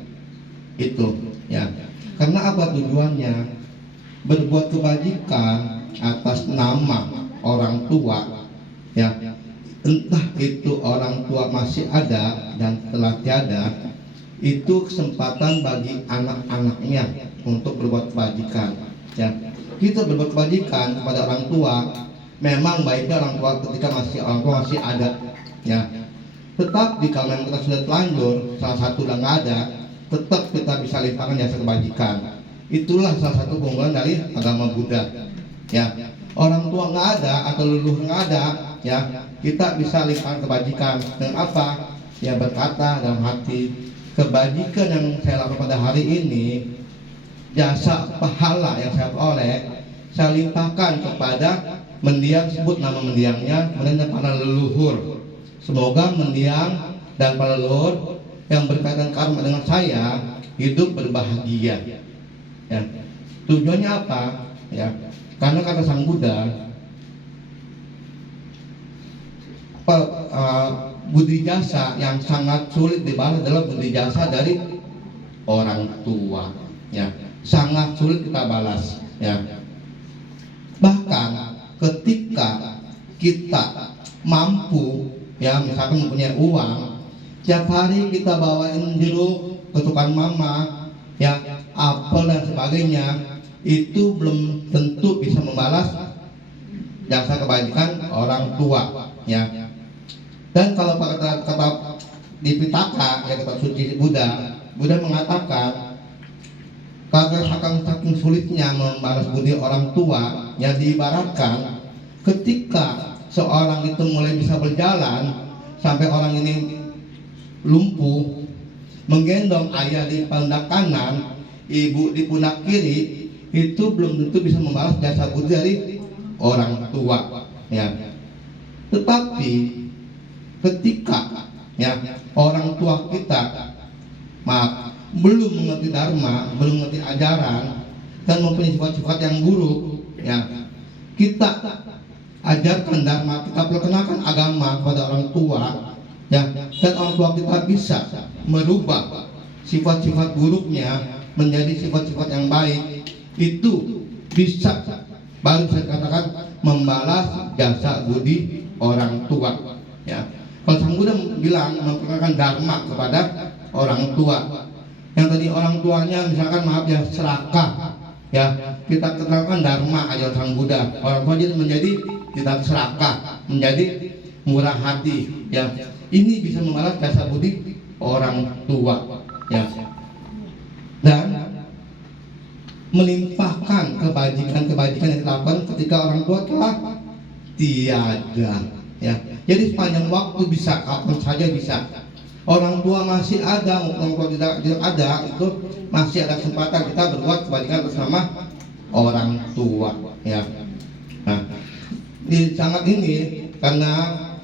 Itu, ya. Karena apa tujuannya? Berbuat kebajikan atas nama orang tua, ya. Entah itu orang tua masih ada dan telah tiada, itu kesempatan bagi anak-anaknya untuk berbuat kebajikan, ya. Kita berbuat kebajikan kepada orang tua, memang baiknya orang tua ketika orang tua masih ada, ya. Tetapi kalau memang kita sudah telanjur, salah satu udah nggak ada, tetap kita bisa limpahkan jasa kebajikan. Itulah salah satu keunggulan dari agama Buddha, ya. Orang tua nggak ada atau leluhur nggak ada, ya, kita bisa limpahkan kebajikan dengan apa? Ya, berkata dalam hati, kebajikan yang saya lakukan pada hari ini, jasa pahala yang saya peroleh, saya limpahkan kepada mendiang, sebut nama mendiangnya, kemudian para leluhur. Semoga mendiang dan para leluhur yang berkaitan karma dengan saya hidup berbahagia. Ya. Tujuannya apa? Ya. Karena kata Sang Buddha, budi jasa yang sangat sulit dibalas adalah budi jasa dari orang tua, ya. Sangat sulit kita balas, ya. Bahkan ketika kita mampu, ya, misalkan mempunyai uang, tiap hari kita bawain jeruk ke tukang mama, ya, apel dan sebagainya, itu belum tentu bisa membalas jasa kebajikan orang tua, ya. Dan kalau kata di Pitaka, ya, kata suci Buddha mengatakan, karena saking sulitnya membalas budi orang tua, yang diibaratkan ketika seorang itu mulai bisa berjalan sampai orang ini lumpuh, menggendong ayah di pundak kanan, ibu di pundak kiri, itu belum tentu bisa membalas jasa budi dari orang tua, ya. Tetapi ketika, ya, orang tua kita belum mengerti dharma, belum mengerti ajaran, dan mempunyai sifat-sifat yang buruk, ya, kita ajarkan dharma, kita perkenalkan agama kepada orang tua, ya, dan orang tua kita bisa merubah sifat-sifat buruknya menjadi sifat-sifat yang baik. Itu bisa baru saya katakan membalas jasa budi orang tua, ya. Kalau Sang Buddha bilang memperkenalkan dharma kepada orang tua, yang tadi orang tuanya misalkan maaf ya serakah, ya, kita kenalkan dharma ajaran Sang Buddha, orang tua jadi menjadi tidak serakah, menjadi murah hati, ya. Ini bisa membalas jasa budi orang tua, ya. Dan melimpahkan kebajikan yang dilakukan ketika orang tua telah tiada, ya. Jadi sepanjang waktu bisa, kapan saja bisa. Orang tua masih ada, orang tua tidak ada, itu masih ada kesempatan kita berbuat kebajikan atas nama orang tua, ya. Nah, di sangat ini karena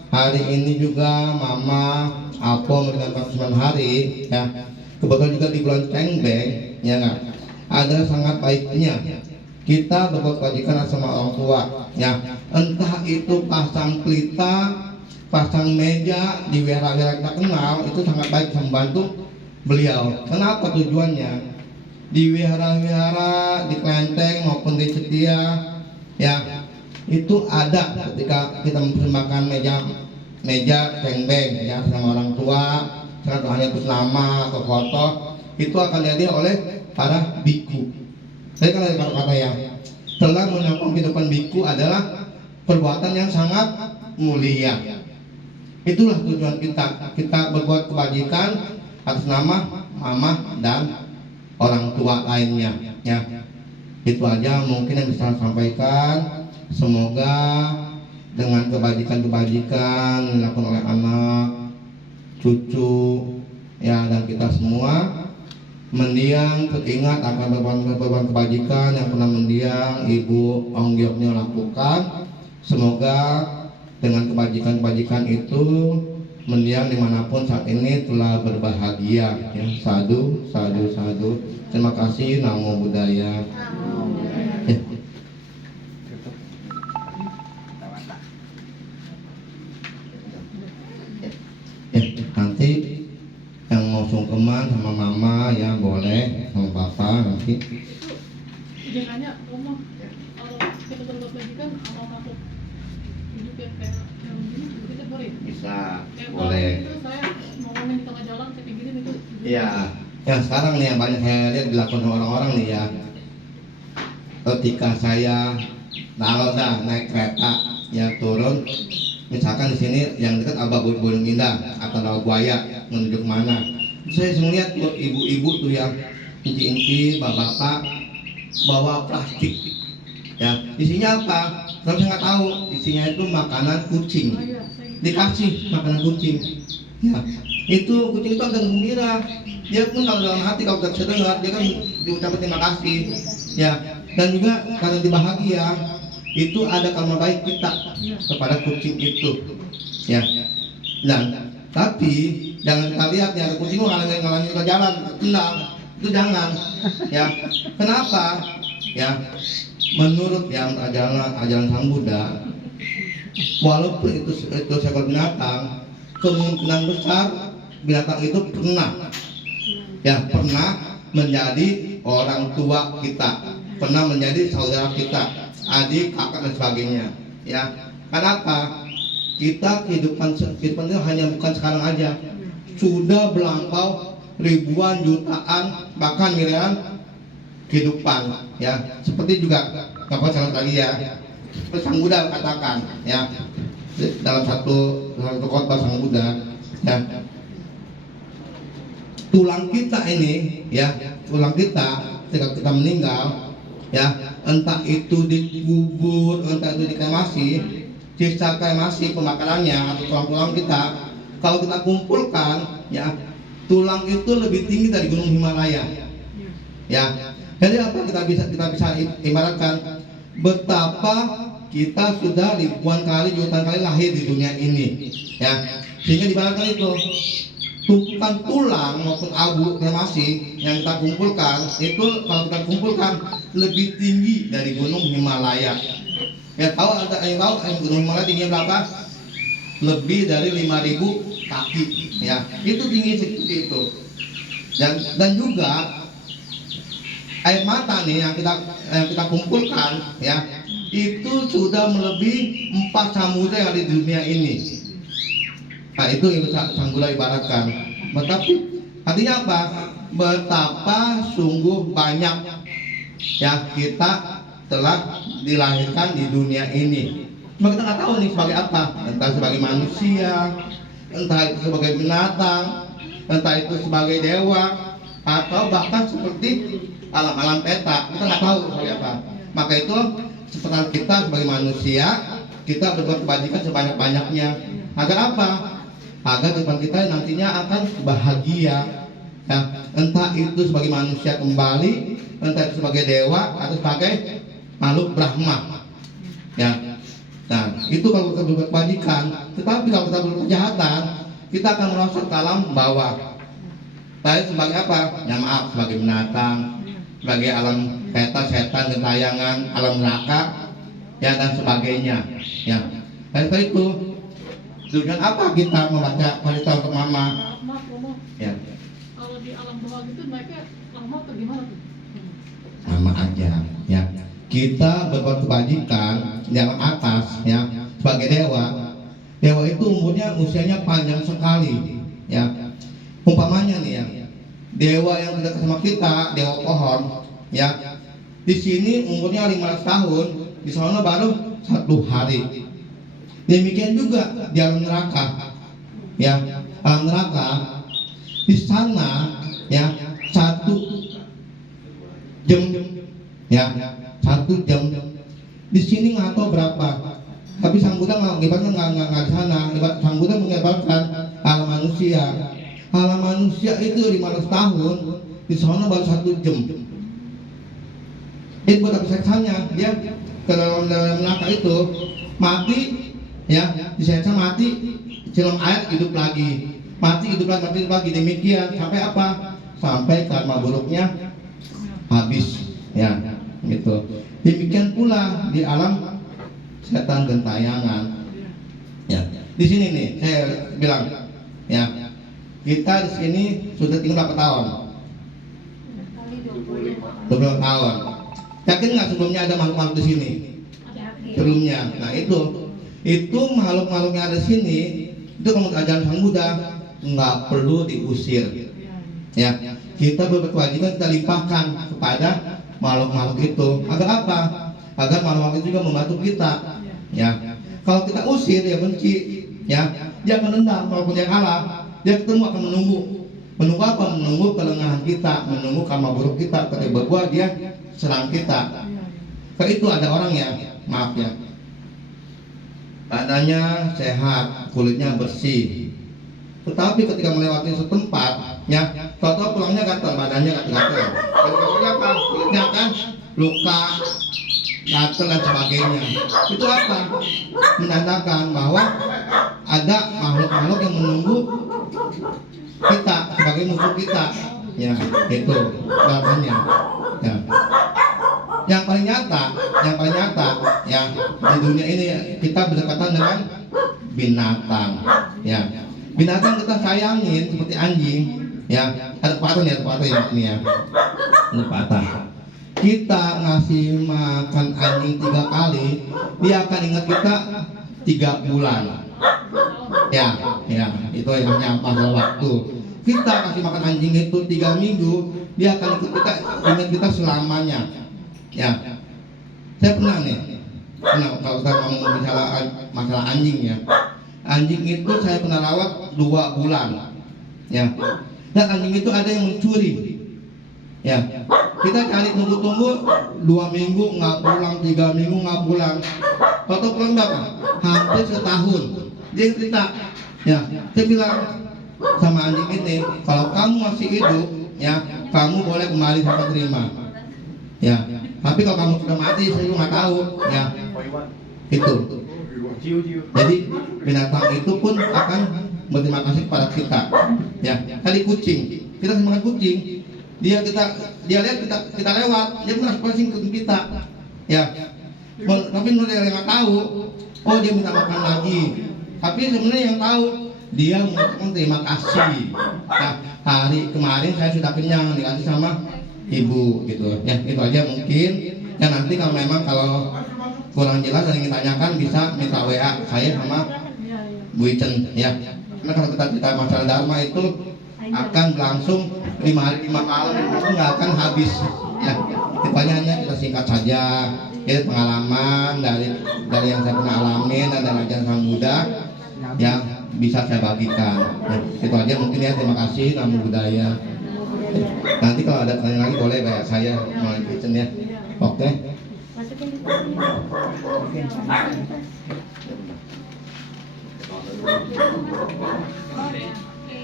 hari ini juga Mama Apo memberikan 49 hari, ya. Kebetulan juga di bulan Cengbeng, ya nggak? Ada sangat baiknya kita berbuat kebajikan sama orang tua, ya. Entah itu pasang pelita, pasang meja di wihara-wihara kita kenal, itu sangat baik, bisa membantu beliau. Kenapa tujuannya? Di wihara-wihara, di kelenteng maupun di setia, ya, itu ada ketika kita mempersembahkan meja cengbeng, ya, sama orang tua, sangat hanya itu nama atau foto, itu akan dihadiri oleh para biku. Saya kan ada kata-kata yang telah menyokong kehidupan biku adalah perbuatan yang sangat mulia. Itulah tujuan kita berbuat kebajikan atas nama mama dan orang tua lainnya, ya. Itu aja mungkin yang bisa saya sampaikan. Semoga dengan kebajikan-kebajikan dilakukan oleh anak, cucu, ya, dan kita semua, mendiang teringat akan beban kebajikan yang pernah mendiang ibu Onggyoknya lakukan. Semoga dengan kebajikan-kebajikan itu mendiang dimanapun saat ini telah berbahagia. Ya, sadu, sadu, sadu. Terima kasih. Namo Buddhaya. Ya. Ya, nanti yang mau sungkeman sama mama ya boleh, sama papa nanti. Jangannya rumah kalau kita berbuat bajikan kalau masuk hidup yang kayak yang gini kita boleh. Bisa, Kayak boleh. kalau itu saya mau ngomong di tengah jalan kayak gini itu. Iya. Ya sekarang nih yang banyak saya lihat dilakukan orang-orang nih ya. Ketika saya naik kereta yang turun, misalkan di sini yang dekat Bojong Indah atau Rawa Buaya menuju kemana, saya melihat ibu-ibu tuh yang inti-inti, bapak-bapak bawa plastik, ya isinya apa? Kalau saya nggak tahu, isinya itu makanan kucing, dikasih makanan kucing, ya itu kucing itu agak gembira, dia pun kalau dalam hati kalau tidak dengar dia kan diucapkan terima kasih, ya dan juga karena dibahagia itu ada karma baik kita kepada kucing itu, ya. Dan tapi jangan kita lihat ya kucing itu ngalangin kita jalan, tenang, itu jangan, ya. Kenapa? Ya, menurut yang ajaran Sang Buddha, walaupun itu seekor binatang, kemungkinan besar binatang itu pernah menjadi orang tua kita, pernah menjadi saudara kita, adik, kakak dan sebagainya, ya. Kenapa? Kita kehidupan itu hanya bukan sekarang aja, sudah melampau ribuan, jutaan, bahkan miliaran kehidupan, ya. Seperti juga apa saya tadi ya, Sang Buddha katakan, ya, dalam satu khotbah Sang Buddha, ya, tulang kita ini, ya, tulang kita ketika kita meninggal, ya, entah itu dikubur, entah itu dikremasi, sisa kremasi pembakarannya atau tulang-tulang kita, kalau kita kumpulkan, ya, tulang itu lebih tinggi dari Gunung Himalaya, ya. Jadi apa kita bisa ibaratkan betapa kita sudah ribuan kali, jutaan kali lahir di dunia ini, ya, sehingga diibaratkan itu tumpukan tulang maupun abu kremasi yang kita kumpulkan itu kalau kita kumpulkan lebih tinggi dari Gunung Himalaya. Ya tahu Gunung Himalaya tingginya berapa? Lebih dari 5.000 kaki, ya. Itu tinggi seperti itu. Dan juga air mata nih yang kita kumpulkan, ya, itu sudah melebihi 4 samudra yang ada di dunia ini. Nah itu yang Sang Buddha ibaratkan. Tetapi artinya apa? Betapa sungguh banyak ya kita telah dilahirkan di dunia ini. Cuma kita nggak tahu nih sebagai apa. Entah sebagai manusia, entah itu sebagai binatang, entah itu sebagai dewa, atau bahkan seperti alam-alam peta. Kita nggak tahu sebagai apa. Maka itu seperti kita sebagai manusia, kita berbuat kebajikan sebanyak-banyaknya. Agar apa? Agar kehidupan kita nantinya akan bahagia, ya. Entah itu sebagai manusia kembali, entah itu sebagai dewa atau sebagai makhluk Brahma, ya. Nah itu kalau kita berbuat kebajikan. Tetapi kalau kita berbuat kejahatan, kita akan merosot ke alam bawah. Tapi sebagai apa? Ya maaf, sebagai binatang, sebagai alam peta, setan, gentayangan, alam neraka, ya dan sebagainya, ya. Dan setelah itu tujuan apa kita membaca cerita untuk mama? Maaf, Romo. Ya. Kalau di alam bawah gitu mereka lama atau gimana tuh? Sama aja, ya. Kita berbuat kebajikan di alam atas, ya, sebagai dewa. Dewa itu usianya panjang sekali, ya. Umpamanya nih ya, dewa yang dekat sama kita, dewa pohon, ya. Di sini umurnya 500 tahun, di sana baru 1 hari. Demikian juga di alam neraka, ya, alam neraka di sana, ya, 1 jam, ya, 1 jam. Di sini nggak tahu berapa. Tapi Sang Buddha nggak di sana. Sang Buddha mengibaratkan alam manusia. Alam manusia itu 500 tahun, di sana baru 1 jam. Itu buat apa seksanya? Dia ke dalam neraka itu mati. Ya, diseksa mati, silam air hidup lagi, mati hidup lagi, demikian sampai apa? Sampai karma buruknya habis, ya, gitu. Demikian pula di alam setan gentayangan. Ya, di sini nih saya bilang, ya, kita di sini sudah tinggal berapa tahun? 25 tahun. Yakin nggak sebelumnya ada makhluk-makhluk di sini? Sebelumnya, nah itu makhluk-makhluk yang ada di sini itu kalau ajaran Sang Buddha nggak perlu diusir. Ya, kita berkewajiban kita limpahkan kepada makhluk-makhluk itu. Agar apa? Agar makhluk itu juga membantu kita. Ya, kalau kita usir ya benci, ya dia akan dendam. Kalau punya Allah, dia ketemu akan menunggu apa? Menunggu kelengahan kita, menunggu karma buruk kita. Ketika berbuat dia serang kita. Kalau itu ada orang ya, maaf ya, badannya sehat, kulitnya bersih, tetapi ketika melewati setempat, ya, tahu-tahu pulangnya gatal, badannya gatal. Ketika apa? Kulitnya kan luka, gatal dan sebagainya. Itu apa? Menandakan bahwa ada makhluk-makhluk yang menunggu kita sebagai musuh kita. Ya, itu namanya. Ya. Yang paling nyata, ya, di dunia ini kita berdekatan dengan binatang. Ya, binatang kita sayangin seperti anjing. Ya, ada patah nih, ini ya. Ada patah. Kita ngasih makan anjing 3 kali, dia akan ingat kita 3 bulan. Ya, itu yang masalah waktu. Kita kasih makan anjing itu 3 minggu, dia akan ingat kita selamanya. Ya, saya pernah kalau kita ngomong masalah anjing ya, anjing itu saya pernah rawat 2 bulan. Ya, dan anjing itu ada yang mencuri. Ya, kita cari tunggu 2 minggu nggak pulang, 3 minggu nggak pulang. Tahu pulang berapa? Hampir setahun. Dia cerita, ya, saya bilang sama anjing ini, kalau kamu masih hidup, ya, kamu boleh kembali sama terima. Ya, tapi kalau kamu sudah mati, saya juga nggak tahu. Ya, itu. Jadi binatang itu pun akan berterima kasih kepada kita. Ya, tadi kucing, kita makan kucing. Dia lihat kita lewat, dia pun pasing ke kita. Ya, tapi dia nggak tahu. Oh, dia minta makan lagi. Tapi sebenarnya yang tahu dia mengucapkan terima kasih. Nah, hari kemarin saya sudah kenyang dikasih sama ibu gitu. Ya, itu aja mungkin. Ya, nanti kalau memang kurang jelas dan ingin tanyakan bisa minta WA saya sama Bu Icen ya. Karena kalau kita cerita masalah Dharma itu akan berlangsung 5 hari 5 malam, itu nggak akan habis ya. Hanya kita singkat saja. Ini pengalaman dari yang saya pernah alamin dan dari ajaran Sang Buddha yang bisa saya bagikan. Ya, itu aja mungkin ya. Terima kasih. Namo Buddhaya. Nanti kalau ada tanya lagi boleh kayak saya mau kitchen ya. Oke.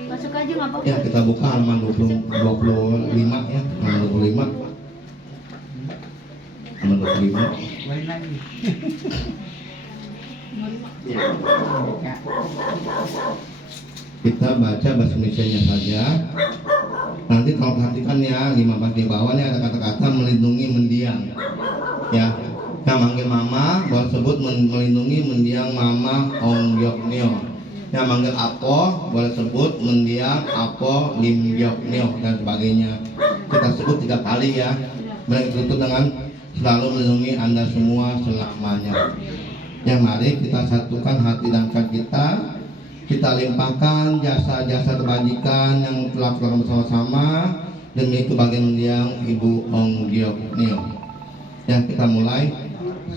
Masuk aja nggak apa-apa. Ya, kita buka halaman 25 ya. Halaman 25. Halaman 25. Kita baca bahasa Indonesianya saja. Nanti kalau perhatikan ya, 15 di bawah nih ada kata-kata melindungi mendiang. Ya, yang manggil mama boleh sebut melindungi mendiang mama Ong Gyok Nio. Yang manggil apo boleh sebut mendiang apo Lim Gyok Nio dan sebagainya. Kita sebut 3 kali ya. Mereka tutup dengan selalu melindungi Anda semua selamanya. Yang mari kita satukan hati dan kita. Kita limpahkan jasa-jasa kebajikan yang telah kita lakukan bersama-sama demi kebahagiaan mendiang Ibu Ong Gyok Nio. Yang kita mulai.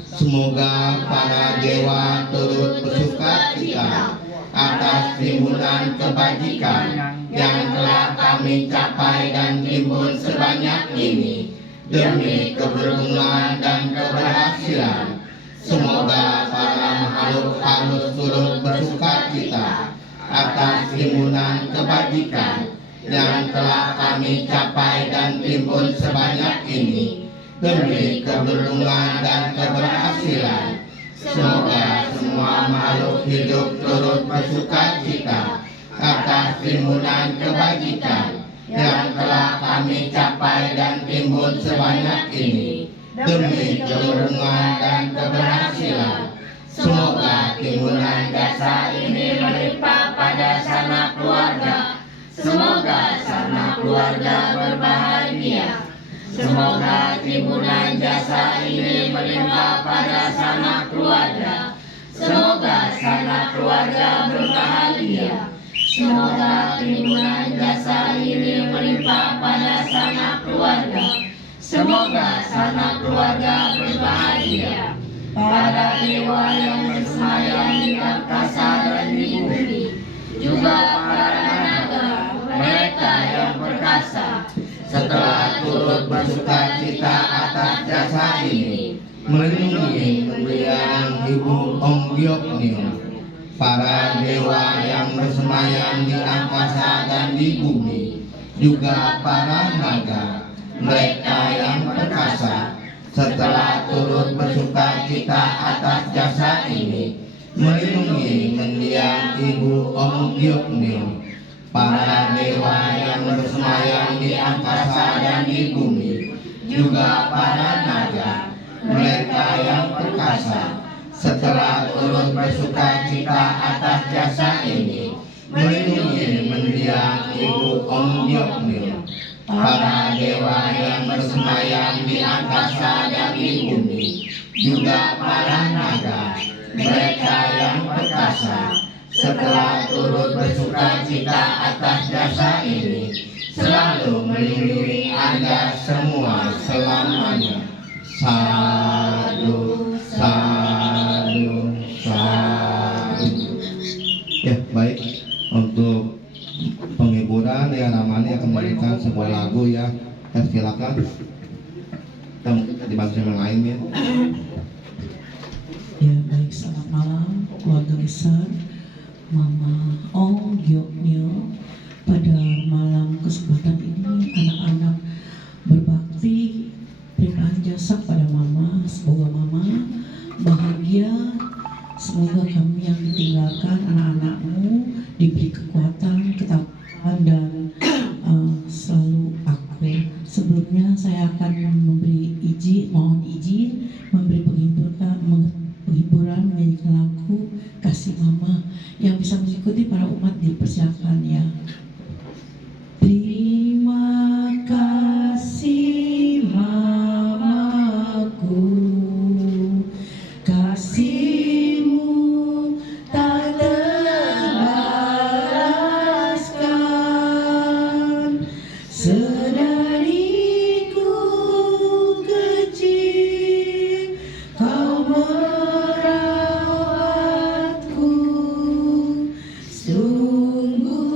Semoga para dewa turut bersuka cita atas timbunan kebajikan yang telah kami capai dan timbul sebanyak ini demi keberuntungan dan keberhasilan. Semoga para makhluk halus turut bersuka cita atas timbunan kebajikan yang telah kami capai dan timbul sebanyak ini demi keberuntungan dan keberhasilan. Semoga semua makhluk hidup turut bersuka cita atas timunan kebajikan yang telah kami capai dan timbul sebanyak ini demi keberuntungan dan keberhasilan. Semoga timunan jasa ini melimpah pada sanak keluarga. Semoga sanak keluarga berbahagia. Semoga timunan jasa ini melimpah pada sanak keluarga. Semoga sanak keluarga berbahagia. Semoga timunan jasa ini melimpah pada sanak keluarga. Semoga sanak keluarga berbahagia. Para dewa yang bersemayam di angkasa dan di bumi, juga para naga, mereka yang perkasa, setelah turut bersuka cita atas jasa ini, melindungi mendiang Ibu Onggyoknyo, para dewa yang bersemayam di angkasa dan di bumi, juga para naga, mereka yang perkasa, setelah turut bersuka cita atas jasa ini, melindungi mendiang Ibu Onggyoknyo, para dewa yang bersemayam di angkasa dan di bumi, juga para naga, mereka yang perkasa, setelah turut bersuka cita atas jasa ini, melindungi mendiang Ibu Onggyoknyo, para dewa yang bersemayam di angkasa dan di bumi, juga para naga, mereka yang perkasa, setelah turut bersuka cita atas jasa ini, selalu melindungi Anda semua selamanya. Sadu, sadu, sadu. Ya, baik. Untuk penghiburan ya Ramani akan memberikan sebuah lagu ya. Silakan. Kita mungkin dibantu yang lain ya. Ya baik, selamat malam keluarga besar Mama Onggyoknyo. Pada malam kesempatan ini anak-anak berbakti berikan jasa pada Mama. Semoga Mama bahagia. Semoga kami yang ditinggalkan anak-anakmu diberi kekuatan, ketabahan dan selalu akur. Sebelumnya saya akan mohon izin memberi penghiburan menyanyikan lagu Kasih Mama. Yang bisa mengikuti para umat dipersilakan ya. Terima kasih Mamaku, kasihmu tak terbalaskan. Sedariku kecil kau merawatku, sungguh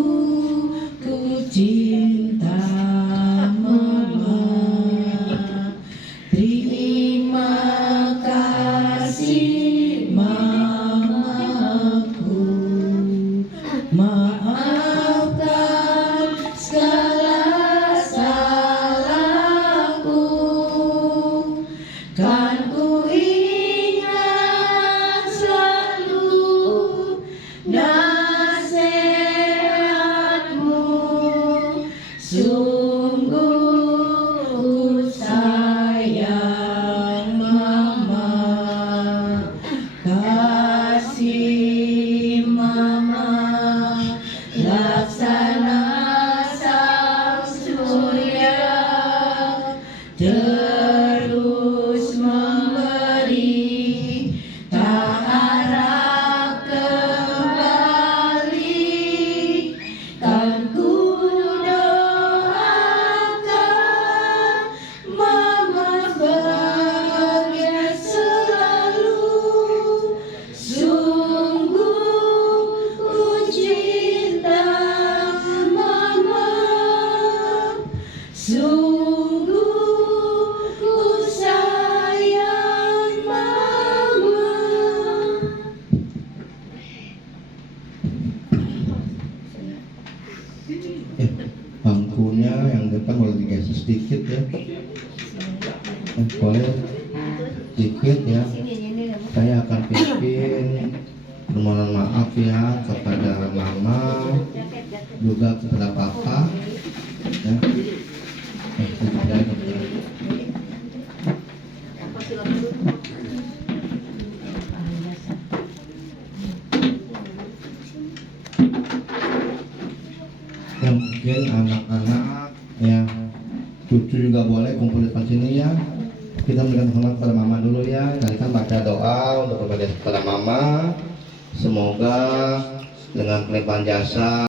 maaf ya kepada mama, juga kepada papa. Ya. Ya mungkin anak-anak ya cucu juga boleh kumpul di depan sini ya. Kita memberikan hormat kepada mama dulu ya. Kalian baca doa untuk kepada mama. Semoga dengan pelimpahan jasa